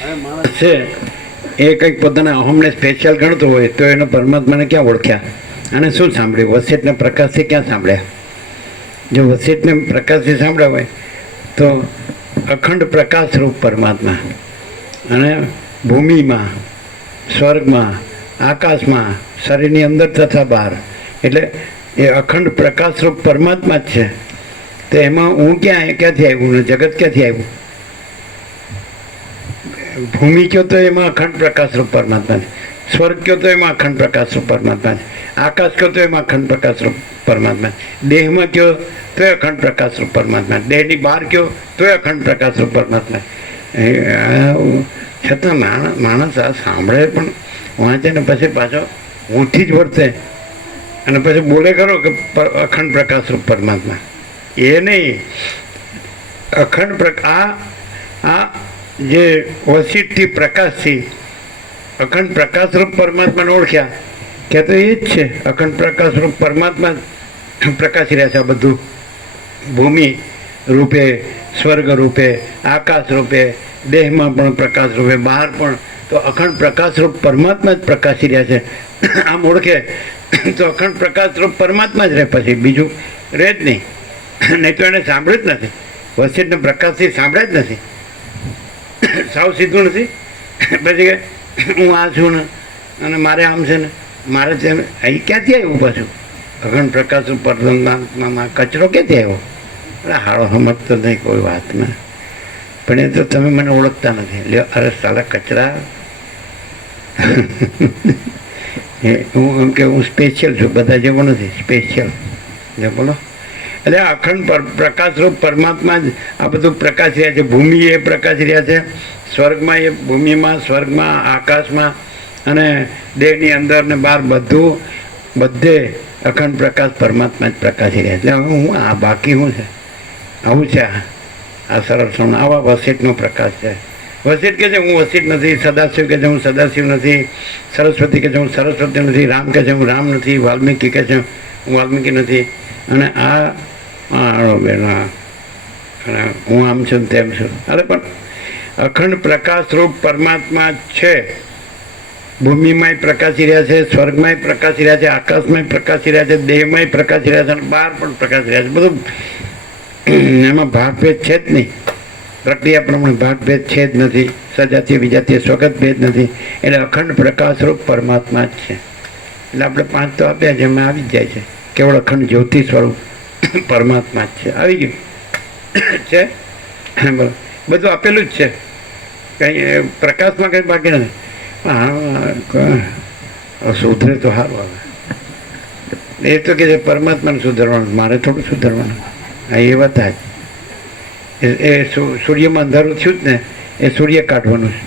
હવે માણસ છે એ કંઈક પોતાના અહમને સ્પેશિયલ ગણતો હોય તો એનો પરમાત્માને ક્યાં ઓળખ્યા અને શું સાંભળ્યું? વસિષ્ઠને પ્રકાશથી ક્યાં સાંભળ્યા? જો વસિષ્ઠને પ્રકાશથી સાંભળ્યા હોય તો અખંડ પ્રકાશરૂપ પરમાત્મા અને ભૂમિમાં, સ્વર્ગમાં, આકાશમાં, શરીરની અંદર તથા બહાર, એટલે એ અખંડ પ્રકાશરૂપ પરમાત્મા જ છે. તો એમાં હું ક્યાંથી આવ્યું ને જગત ક્યાંથી આવ્યું? ભૂમિ કયો તો એમાં અખંડ પ્રકાશરૂપ પરમાત્મા છે. સ્વર્ગ કયો તો એમાં અખંડ પ્રકાશ રૂપ પરમાત્મા છે, આકાશ કયો તો એમાં અખંડ પ્રકાશ રૂપ પરમાત્મા છે, દેહમાં કયો તો અખંડ પ્રકાશ રૂપ પરમાત્મા છે, દેહની બહાર કયો તો અખંડ પ્રકાશ રૂપ પરમાત્મા છે. છતાં માણસ આ સાંભળે પણ વાંચે ને પછી પાછો ઊંથી જ વર્તે અને પછી બોલે ખરો કે અખંડ પ્રકાશ રૂપ પરમાત્મા. એ નહીં, અખંડ આ જે વસીઠથી પ્રકાશથી અખંડ પ્રકાશ રૂપ પરમાત્માને ઓળખ્યા કે તો એ જ છે. અખંડ પ્રકાશ રૂપ પરમાત્મા પ્રકાશી રહ્યા છે. આ બધું ભૂમિ રૂપે, સ્વર્ગ રૂપે, આકાશ રૂપે, દેહમાં પણ પ્રકાશ રૂપે, બહાર પણ તો અખંડ પ્રકાશ રૂપ પરમાત્મા જ પ્રકાશી રહ્યા છે. આમ ઓળખે તો અખંડ પ્રકાશ રૂપ પરમાત્મા જ રહે, પછી બીજું રહે જ નહીં. નહીં તો એને સાંભળ્યું જ નથી, વસીઠને પ્રકાશથી સાંભળે જ નથી, સાવ સીધું નથી. પછી કે હું આ છું ને અને મારે આમ છે ને મારે છે ને, અહીં ક્યાંથી આવ્યું પાછું અખંડ પ્રકાશ રૂપ પરમાત્મામાં કચરો ક્યાંથી આવ્યો? અરે હાળો સમજતો નહીં કોઈ વાતમાં, પણ એ તો તમે મને ઓળખતા નથી. લ્યો, અરે સાલા કચરા. હું એમ કે હું સ્પેશિયલ છું, બધા જેવો નથી, સ્પેશિયલ. બોલો, એટલે અખંડ પ્રકાશરૂપ પરમાત્મા જ આ બધું પ્રકાશ રહ્યા છે. ભૂમિ એ પ્રકાશ રહ્યા છે, સ્વર્ગમાં એ ભૂમિમાં, સ્વર્ગમાં, આકાશમાં અને દેહની અંદર ને બહાર બધે અખંડ પ્રકાશ પરમાત્મા જ પ્રકાશી રહ્યા છે. એટલે હું આ બાકી શું છે? આવું છે આ સરળ સોનું. આવા વસીઠનો પ્રકાશ છે. વસીઠ કે છે હું વસીઠ નથી, સદાશિવ કે છે હું સદાશિવ નથી, સરસ્વતી કે છે હું સરસ્વતી નથી, રામ કે છે હું રામ નથી, વાલ્મીકી કે છે હું વાલ્મીકી નથી. અને અને હું આમ છું તેમ છું. અરે પણ અખંડ પ્રકાશરૂપ પરમાત્મા છે. ભૂમિમાંય પ્રકાશી રહ્યા છે, સ્વર્ગમાંય પ્રકાશી રહ્યા છે, આકાશમાંય પ્રકાશી રહ્યા છે, દેહમાંય પ્રકાશી રહ્યા છે અને બહાર પણ પ્રકાશી રહ્યા છે. બધું એમાં ભાગભેદ છે જ નહીં. પ્રક્રિયા પ્રમાણે ભાગભેદ છે જ નથી. સજાતીય વિજાતીય સ્વગત ભેદ નથી. એટલે અખંડ પ્રકાશરૂપ પરમાત્મા જ છે. એટલે આપણે 5 તો આપ્યા છે, એમાં આવી જ જાય છે. કેવળ અખંડ જ્યોતિ સ્વરૂપ પરમાત્મા જ છે. આવી ગયું છે, બધું આપેલું જ છે. કંઈ પ્રકાશમાં કંઈ બાકી નથી. હા, સુધરે તો સારું આવે. એ તો કે છે પરમાત્માને સુધારવાનું, મારે થોડું સુધારવાનું. હા, એ વાત જ. એ સૂર્યમાં અંધારું થયું જ ને, એ સૂર્ય કાઢવાનું છે.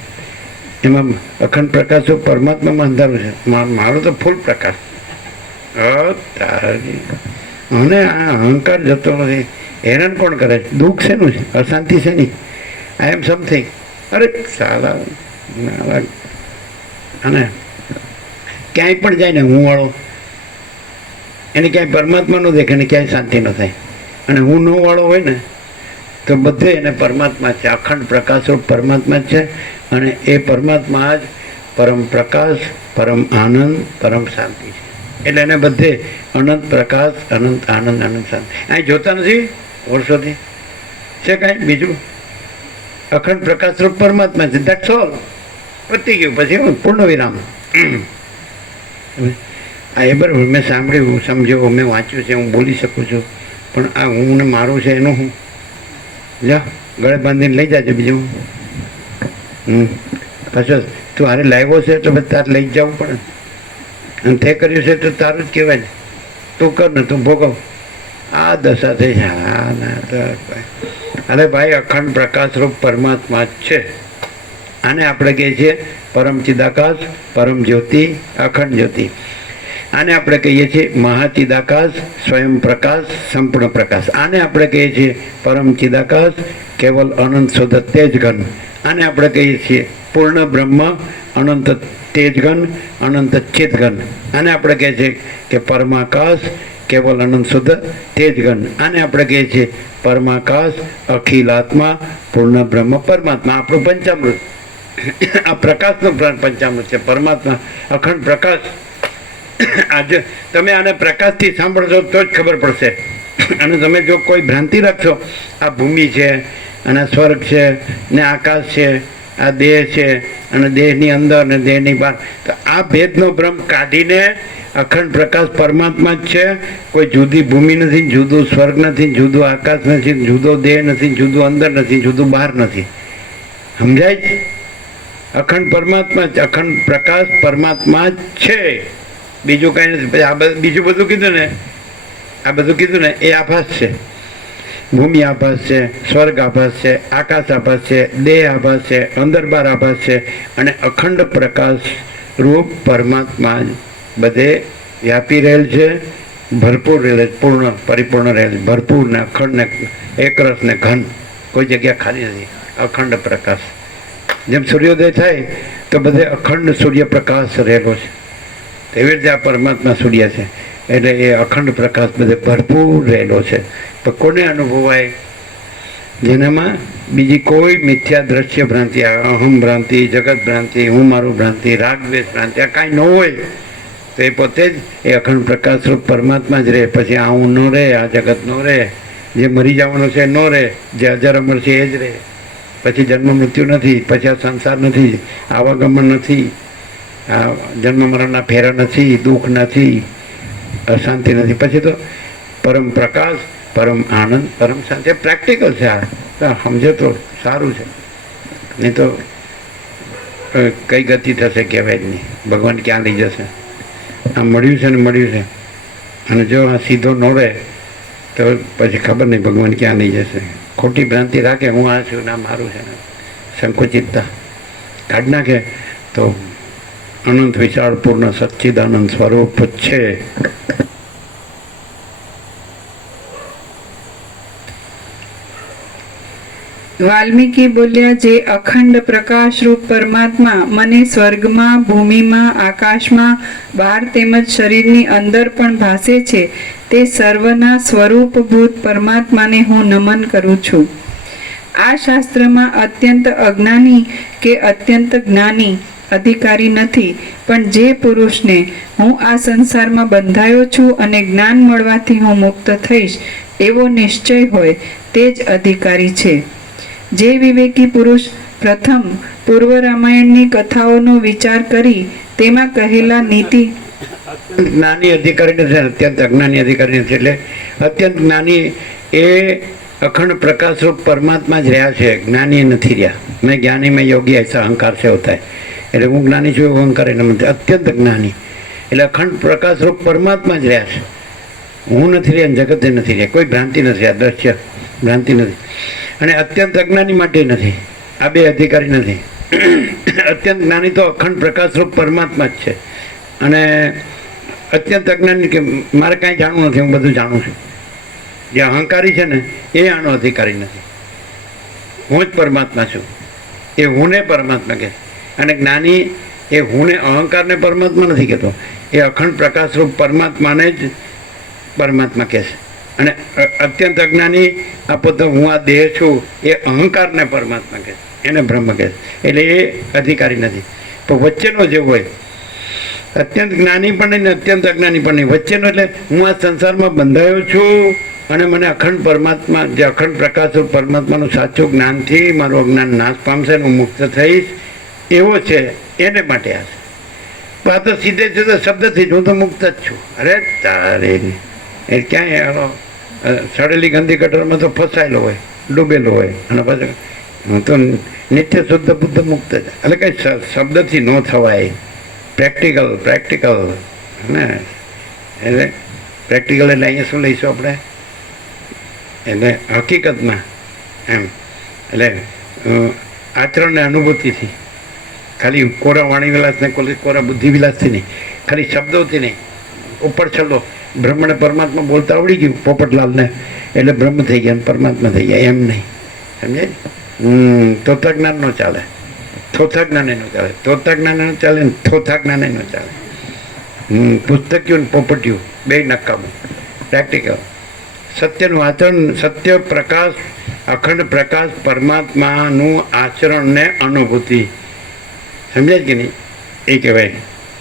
એમાં અખંડ પ્રકાશ પરમાત્મામાં અંધારું છે. મારો તો ફૂલ પ્રકાશ. અને આ અહંકાર જતો નથી. હેરાન કોણ કરે છે? દુઃખ શેનું છે? અશાંતિ છે નહીં. આઈ એમ સમથિંગ. અરે સાલા. અને ક્યાંય પણ જાય ને હું વાળો, એને ક્યાંય પરમાત્મા ન દેખે ને ક્યાંય શાંતિ ન થાય. અને હું નો વાળો હોય ને તો બધે એને પરમાત્મા છે. અખંડ પ્રકાશરૂપ પરમાત્મા જ છે. અને એ પરમાત્મા જ પરમ પ્રકાશ, પરમ આનંદ, પરમ શાંતિ છે. એટલે એને બધે અનંત પ્રકાશ, અનંત આનંદ, અનંત શાંતિ. અહીં જોતા નથી વર્ષોથી છે કાંઈ બીજું? અખંડ પ્રકાશરૂપ પરમાત્મા છે. That's all. પતી ગયું. પછી હું પૂર્ણ વિરામ. આ એ બરાબર મેં સાંભળ્યું, સમજ્યું, મેં વાંચ્યું છે, હું બોલી શકું છું. પણ આ હું ને મારું છે એનું હું જા ગળે બાંધીને લઈ જાજે. બીજું પાછો તું હારે લાવ્યો છે તો તારે લઈ જ જવું પડે. અને તે કર્યું છે તો તારું જ કહેવાય ને. તું કર ને, તું ભોગવ. આ દશા થઈ છે. હા ના તો અરે ભાઈ, અખંડ પ્રકાશરૂપ પરમાત્મા જ છે. આને આપણે કહીએ છીએ પરમ ચિદાકાશ, પરમ જ્યોતિ, અખંડ જ્યોતિ. આને આપણે કહીએ છીએ મહાચિદાકાશ, સ્વયં પ્રકાશ, સંપૂર્ણ પ્રકાશ. આને આપણે કહીએ છીએ પરમ ચિદાકાશ, કેવલ અનંત શુદ્ધ તેજઘન. આને આપણે કહીએ છીએ પૂર્ણ બ્રહ્મ, અનંત તેજઘન, અનંત ચિદઘન. આને આપણે કહીએ છીએ કે પરમાકાશ, કેવલ અનંત શુદ્ધ તેજઘન. આને આપણે કહીએ છીએ પરમાકાશ, અખિલાત્મા, પૂર્ણ બ્રહ્મ પરમાત્મા. આપણું પંચામૃત આ પ્રકાશનું પંચામૃત છે. પરમાત્મા અખંડ પ્રકાશ. આજે તમે આને પ્રકાશથી સાંભળશો તો જ ખબર પડશે. અને તમે જો કોઈ ભ્રાંતિ રાખશો, આ ભૂમિ છે અને સ્વર્ગ છે ને આકાશ છે, આ દેહ છે અને દેહની અંદર ને દેહની બહાર, તો આ ભેદનો ભ્રમ કાઢીને અખંડ પ્રકાશ પરમાત્મા જ છે. કોઈ જુદી ભૂમિ નથી, જુદું સ્વર્ગ નથી, જુદું આકાશ નથી, જુદો દેહ નથી, જુદું અંદર નથી, જુદું બહાર નથી. સમજાય છે? અખંડ પરમાત્મા જ, અખંડ પ્રકાશ પરમાત્મા જ છે, બીજું કાંઈ નથી. પછી બીજું બધું કીધું ને, આ બધું કીધું ને એ આભાસ છે. ભૂમિ આભાસ છે, સ્વર્ગ આભાસ છે, આકાશ આભાસ છે, દેહ આભાસ છે, અંદર બાર આભાસ છે, અને અખંડ પ્રકાશ રૂપ પરમાત્મા જ બધે વ્યાપી રહેલ છે, ભરપૂર રહેલ છે, પૂર્ણ પરિપૂર્ણ રહેલ છે, ભરપૂર ને અખંડ ને એકરસ ને ઘન, કોઈ જગ્યા ખાલી નથી. અખંડ પ્રકાશ, જેમ સૂર્યોદય થાય તો બધે અખંડ સૂર્યપ્રકાશ રહેલો છે, એવી રીતે આ પરમાત્મા સૂર્ય છે, એટલે એ અખંડ પ્રકાશ બધે ભરપૂર રહેલો છે. તો કોને અનુભવાય? જેનામાં બીજી કોઈ મિથ્યા દ્રશ્ય ભ્રાંતિ, અહમ ભ્રાંતિ, જગત ભ્રાંતિ, હું મારું ભ્રાંતિ, રાગ દ્વેષ ભ્રાંતિ આ કાંઈ ન હોય, તો એ પોતે જ એ અખંડ પ્રકાશ રૂપ પરમાત્મા જ રહે. પછી આ હું ન રહે, આ જગત ન રહે, જે મરી જવાનું છે ન રહે, જે અજર અમર છે એ જ રહે. પછી જન્મ મૃત્યુ નથી, પછી આ સંસાર નથી, આવાગમન નથી, આ જન્મ મરણના ફેરા નથી, દુઃખ નથી, અશાંતિ નથી. પછી તો પરમ પ્રકાશ, પરમ આનંદ, પરમ શાંતિ. પ્રેક્ટિકલ છે આ, સમજે તો સારું છે, નહીં તો કઈ ગતિ થશે કહેવાય જ નહીં. ભગવાન ક્યાં લઈ જશે? આ મળ્યું છે ને મળ્યું છે, અને જો આ સીધો ન રહે તો પછી ખબર નહીં ભગવાન ક્યાં લઈ જશે. ખોટી ભ્રાંતિ રાખે, હું આ છું ના મારું છે, સંકુચિતતા કાઢ નાખે તો અનંત વિશાળ પૂર્ણ સચ્ચિદાનંદ સ્વરૂપ છે. વાલ્મીકી બોલ્યા, જે અખંડ પ્રકાશ રૂપ પરમાત્મા મને સ્વર્ગમાં, ભૂમિમાં, આકાશમાં, બહાર તેમજ શરીરની અંદર પણ ભાસે છે, તે સર્વના સ્વરૂપભૂત પરમાત્માને હું નમન કરું છું. આ શાસ્ત્રમાં અત્યંત અજ્ઞાની કે અત્યંત જ્ઞાની અધિકારી નથી, પણ જે પુરુષને હું આ સંસારમાં બંધાયો છું અને જ્ઞાન મળવાથી હું મુક્ત થઈશ એવો નિશ્ચય હોય તે જ અધિકારી છે. જે વિવેકી પુરુષ પ્રથમ પૂર્વ રામાયણની કથાઓનો વિચાર કરી તેમાં કહેલા નીતિ જ્ઞાની અધિકારી નથી, અત્યંત અજ્ઞાની અધિકારી નથી. એટલે અત્યંત જ્ઞાની એ અખંડ પ્રકાશ રૂપ પરમાત્મા જ રહ્યા છે, જ્ઞાની નથી રહ્યા. મેં જ્ઞાની મેં યોગી ऐसा અહંકાર से होता है. એટલે હું જ્ઞાની છું એવું અહંકાર એના નથી. અત્યંત જ્ઞાની એટલે અખંડ પ્રકાશ રૂપ પરમાત્મા જ રહ્યા છે. હું નથી રહ્યા, જગતે નથી રહ્યા, કોઈ ભ્રાંતિ નથી, આ દ્રશ્ય ભ્રાંતિ નથી. અને અત્યંત અજ્ઞાની માટે નથી, આ બે અધિકારી નથી. અત્યંત જ્ઞાની તો અખંડ પ્રકાશ રૂપ પરમાત્મા જ છે, અને અત્યંત અજ્ઞાની કે મારે કાંઈ જાણવું નથી, હું બધું જાણું છું. જે અહંકારી છે ને એ આનો અધિકારી નથી. હું જ પરમાત્મા છું, એ હુંને પરમાત્મા કહે. અને જ્ઞાની એ હુંને અહંકારને પરમાત્મા નથી કહેતો, એ અખંડ પ્રકાશ રૂપ પરમાત્માને જ પરમાત્મા કહે છે. અને અત્યંત અજ્ઞાની આ પોતે હું આ દેહ છું એ અહંકારને પરમાત્મા કહે છે, એને બ્રહ્મ કહે છે. એટલે એ અધિકારી નથી. પણ વચ્ચેનો જે હોય, અત્યંત જ્ઞાની પણ નહીં ને અત્યંત અજ્ઞાની પણ નહીં, વચ્ચેનો એટલે હું આ સંસારમાં બંધાયો છું અને મને અખંડ પરમાત્મા, જે અખંડ પ્રકાશ પરમાત્માનું સાચું જ્ઞાનથી મારું અજ્ઞાન નાશ પામશે, હું મુક્ત થઈશ એવો છે, એને માટે આ છે. આ તો સીધે સીધે શબ્દથી જ હું તો મુક્ત જ છું. અરે તારે એ ક્યાંય સડેલી ગંદી ગટરમાં તો ફસાયેલો હોય, ડૂબેલો હોય, અને પછી હું તો નિત્ય શુદ્ધ બુદ્ધ મુક્ત જ. એટલે કંઈ શબ્દથી ન થવાય. પ્રેક્ટિકલ ને એટલે પ્રેક્ટિકલ એટલે અહીંયા શું લઈશું આપણે? એટલે હકીકતમાં એમ, એટલે આચરણને અનુભૂતિથી, ખાલી કોરા વાણી વિલાસને કોરા બુદ્ધિ વિલાસથી નહીં, ખાલી શબ્દોથી નહીં, ઉપર છલ્લો બ્રહ્મને પરમાત્મા બોલતા આવડી ગયું પોપટલાલને, એટલે બ્રહ્મ થઈ ગયા, પરમાત્મા થઈ ગયા, એમ નહીં. સમજાય? તોતા જ્ઞાન ન ચાલે, થોથા જ્ઞાને ન ચાલે, તોતા જ્ઞાને ન ચાલે ને થોથા જ્ઞાને ન ચાલે. પુસ્તક્યું ને પોપટ્યું બે નકામું. પ્રેક્ટિકલ સત્યનું આચરણ, સત્ય પ્રકાશ, અખંડ પ્રકાશ પરમાત્માનું આચરણ ને અનુભૂતિ. સમજાય કે નહીં? એ કહેવાય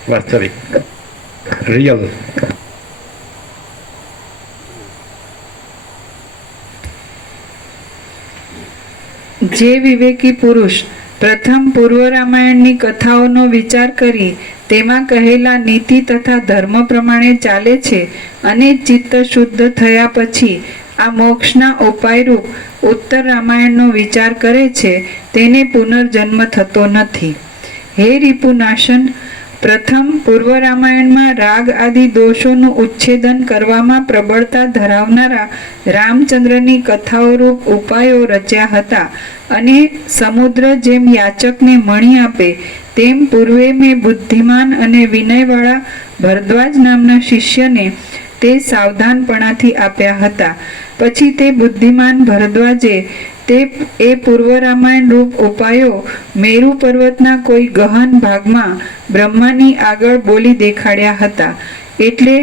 વાસ્તવિક, રિયલ. જે વિવેકી પુરુષ પ્રથમ પૂર્વ રામાયણની કથાઓનો વિચાર કરી તેમાં કહેલા નીતિ તથા ધર્મ પ્રમાણે ચાલે છે અને ચિત્ત શુદ્ધ થયા પછી આ મોક્ષના ઉપાયરૂપ ઉત્તર રામાયણનો વિચાર કરે છે, તેને પુનર્જન્મ થતો નથી. હે રિપુનાશન, પ્રથમ પૂર્વ રામાયણમાં રાગ આદિ દોષોનું ઉચ્છેદન કરવામાં પ્રબળતા ધરાવનારા રામચંદ્રની કથાઓરૂપ ઉપાયો રચ્યા હતા અને સમુદ્ર જેમ યાચકને મણી આપે તેમ પૂર્વે મેં બુદ્ધિમાન અને વિનયવાળા ભરદ્વાજ નામના શિષ્યને તે સાવધાનપણાથી આપ્યા હતા. પછી તે બુદ્ધિમાન ભરદ્વાજે એ પૂર્વ રામાયણ રૂપ ઉપાયો મેરુ પર્વતના કોઈ ગહન ભાગમાં બ્રહ્માની આગળ બોલી દેખાડ્યા હતા. એટલે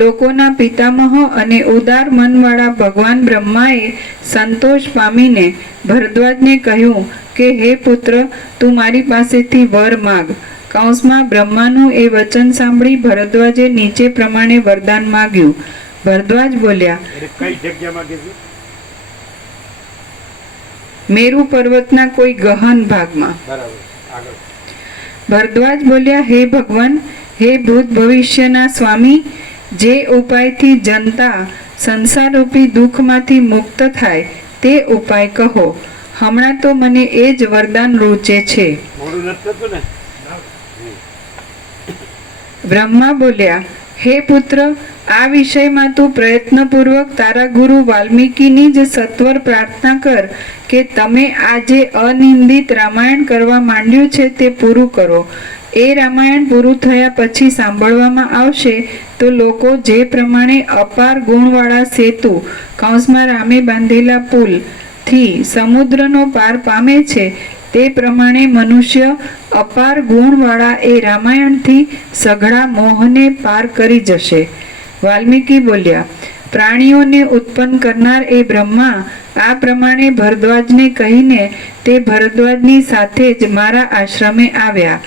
લોકોના પિતામહ અને ઉદાર મનવાળા ભગવાન બ્રહ્માએ સંતોષ પામીને ભરદ્વાજને કહ્યું કે હે પુત્ર, તું મારી પાસેથી વર માગ. કૌંસમાં બ્રહ્માનું એ વચન સાંભળી ભરદ્વાજે નીચે પ્રમાણે વરદાન માગ્યું. ભરદ્વાજ બોલ્યા, કઈ જગ્યામાં કીધું? મેરુ પર્વતના કોઈ ગહન ભાગમાં. બરાબર, આગળ. ભરદ્વાજ બોલ્યા, હે ભગવાન, હે ભૂત ભવિષ્યના સ્વામી, જે ઉપાયથી જનતા સંસારરૂપી દુઃખમાંથી મુક્ત થાય તે ઉપાય કહો. હમણાં તો મને એ જ વરદાન રૂચે છે. મોડું નથી થતું ને? બ્રહ્મા બોલ્યા, હે પુત્ર, આ વિષયમાં તું પ્રયત્નપૂર્વક તારા ગુરુ વાલ્મીકીની જ સત્વર પ્રાર્થના કર કે તમે આ જે અનિંદિત રામાયણ કરવા માંડ્યું છે તે પૂરું કરો. એ રામાયણ પૂરું થયા પછી સાંભળવામાં આવશે તો લોકો જે પ્રમાણે અપાર ગુણવાળા સેતુ કૌંસમાં રામે બાંધેલા પુલથી સમુદ્રનો પાર પામે છે તે પ્રમાણે મનુષ્ય અપાર ગુણવાળા એ રામાયણથી સઘળા મોહને પાર કરી જશે. વાલ્મીકી બોલ્યા, પ્રાણીઓને ઉત્પન્ન કરનાર એ બ્રહ્મા આ પ્રમાણે ભરદ્વાજને કહીને તે ભરદ્વાજની સાથે જ મારા આશ્રમે આવ્યા.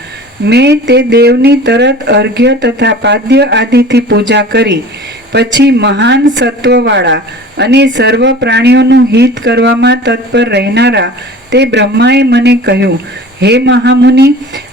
મેં તે દેવની તરત અર્ઘ્ય તથા પાદ્ય આદિથી પૂજા કરી. પછી મહાન સત્વવાળા અને સર્વ પ્રાણીઓનું હિત કરવામાં તત્પર રહેનારા તે બ્રહ્માએ મને કહ્યું, હે મહામુનિ,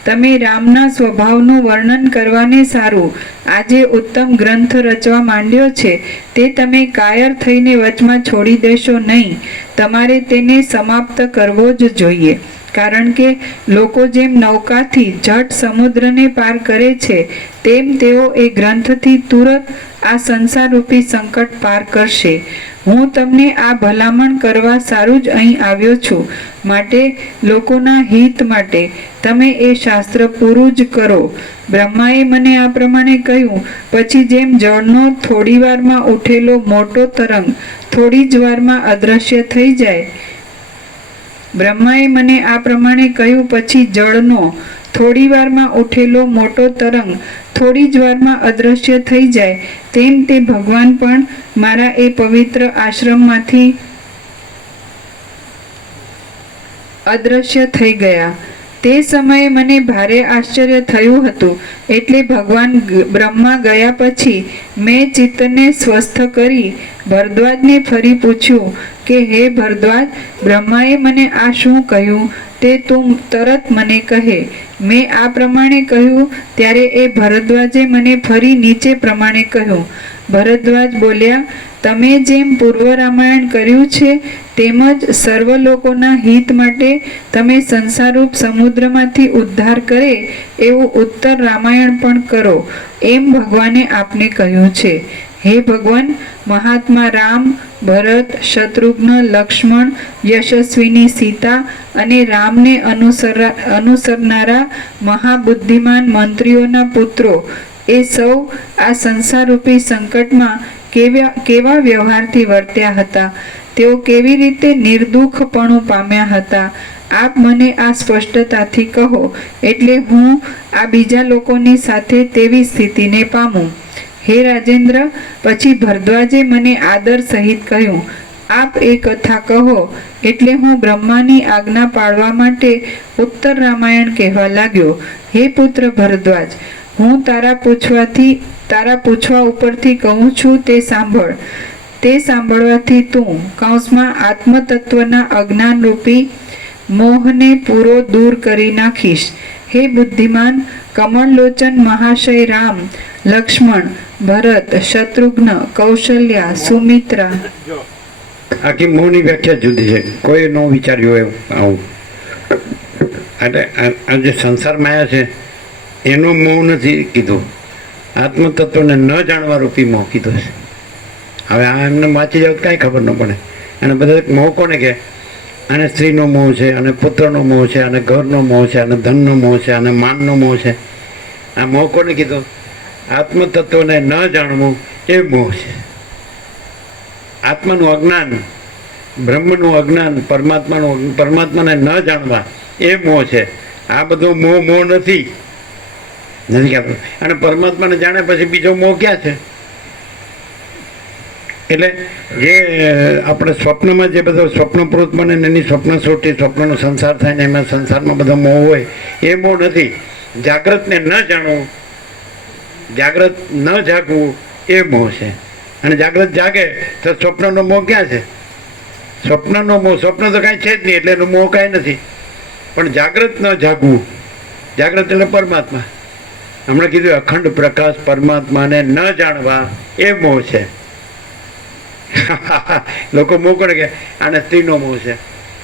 તમે રામના સ્વભાવનું વર્ણન કરવાને સારું આજે ઉત્તમ ગ્રંથ રચવા માંડ્યો છે તે તમે કાયર થઈને વચમાં છોડી દેશો નહીં. તમારે તેને સમાપ્ત કરવો જ જોઈએ. કારણ કે લોકો જેમ નૌકાથી જટ સમુદ્રને પાર કરે છે તેમ તેઓ એ ગ્રંથથી તુરત આ સંસારરૂપી સંકટ પાર કરશે. હું તમને આ ભલામણ કરવા સારું જ અહીં આવ્યો છું. માટે લોકોના હિત માટે તમે એ શાસ્ત્ર પૂરું જ કરો. બ્રહ્માએ મને આ પ્રમાણે કહ્યું. પછી જેમ જળનો થોડી વારમાં ઉઠેલો મોટો તરંગ થોડી જ વારમાં અદૃશ્ય થઈ જાય, બ્રહ્માએ મને આ પ્રમાણે કહ્યું. પછી જળનો થોડી વારમાં ઉઠેલો મોટો તરંગ થોડી જ વારમાં અદૃશ્ય થઈ જાય તેમ તે ભગવાન પણ મારા એ પવિત્ર આશ્રમમાંથી અદૃશ્ય થઈ ગયા. તે સમયે મને ભારે આશ્ચર્ય થયું હતું. એટલે ભગવાન બ્રહ્મા ગયા પછી મેં ચિત્તને સ્વસ્થ કરી ભરદ્વાજને ફરી પૂછ્યું કે હે ભરદ્વાજ, બ્રહ્માએ મને આ શું કહ્યું તે તું તરત મને કહે. મેં આ પ્રમાણે કહ્યું ત્યારે એ ભરદ્વાજે મને ફરી નીચે પ્રમાણે કહ્યું. ભરદ્વાજ બોલ્યા, તમે જેમ પૂર્વ રામાયણ કર્યું છે તેમજ સર્વ લોકોના હિત માટે તમે સંસારરૂપ સમુદ્રમાંથી ઉદ્ધાર કરે એવું ઉત્તર રામાયણ પણ કરો એમ ભગવાને આપને કહ્યું છે. હે ભગવાન, મહાત્મા રામ, ભરત, શત્રુઘ્ન, લક્ષ્મણ, યશસ્વીની સીતા અને રામને અનુસરનારા મહાબુદ્ધિમાન મંત્રીઓના પુત્રો એ સૌ આ સંસારરૂપી સંકટમાં કેવા વ્યવહારથી વર્ત્યા હતા, તેઓ કેવી રીતે નિર્દુઃખપણું પામ્યા હતા, આપ મને આ સ્પષ્ટતાથી કહો, એટલે હું આ બીજા લોકોની સાથે તેવી સ્થિતિને પામું. હે રાજેન્દ્ર, પછી ભરદ્વાજે મને આદર સહિત કહ્યું, આપ એ કથા કહો. એટલે હું બ્રહ્માની આજ્ઞા પાળવા માટે ઉત્તર રામાયણ કહેવા લાગ્યો. હે પુત્ર ભરદ્વાજ, હું તારા પૂછવા ઉપરથી કહું છું તે સાંભળ. તે સાંભળવાથી તું કૌંસમાં આત્મતત્વના અજ્ઞાનરૂપી મોહને પૂરો દૂર કરી નાખીશ. હે બુદ્ધિમાન, કમળલોચન મહાશય રામ, લક્ષ્મણ, ભરત, શત્રુઘ્ન, કૌશલ્યા, સુમિત્રા. જો આખી મોહની વ્યાખ્યા જુદી છે. કોઈ ન વિચાર્યું એવું આવું. એટલે આ જે સંસાર માયા છે એનો મોહ નથી કીધું, આત્મતત્વને ન જાણવા રૂપી મોહ કીધું છે. હવે આ એમને વાંચી જાવ કાંઈ ખબર ન પડે. અને બધા મોહ કોને કહે? અને સ્ત્રીનો મોહ છે, અને પુત્રનો મોહ છે, અને ઘરનો મોહ છે, અને ધનનો મોહ છે, અને માનનો મોહ છે. આ મોહ કોને કીધું? આત્મતત્વને ન જાણવું એ મોહ છે. આત્માનું અજ્ઞાન, બ્રહ્મનું અજ્ઞાન, પરમાત્માને ન જાણવા એ મોહ છે. આ બધો મોહ નથી કહેતો. અને પરમાત્માને જાણે પછી બીજો મોહ ક્યાં છે? એટલે જે આપણે સ્વપ્નમાં જે બધો સ્વપ્નપૂર્ત બને ને એની સ્વપ્ન સૃષ્ટિ, સ્વપ્નનો સંસાર થાય ને એમાં સંસારમાં બધો મોહ હોય એ મોહ નથી. જાગ્રતને ન જાણવું, જાગ્રત ન જાગવું એ મોહ છે. અને જાગ્રત જાગે તો સ્વપ્નનો મોહ ક્યાં છે? સ્વપ્નનો મોહ, સ્વપ્ન તો કાંઈ છે જ નહીં, એટલે એનો મોહ કાંઈ નથી. પણ જાગ્રત ન જાગવું, જાગ્રત એટલે પરમાત્મા. હમણાં કીધું અખંડ પ્રકાશ પરમાત્માને ન જાણવા એ મોહ છે. લોકો મોહ કોને કે? આને સ્ત્રીનો મોહ છે,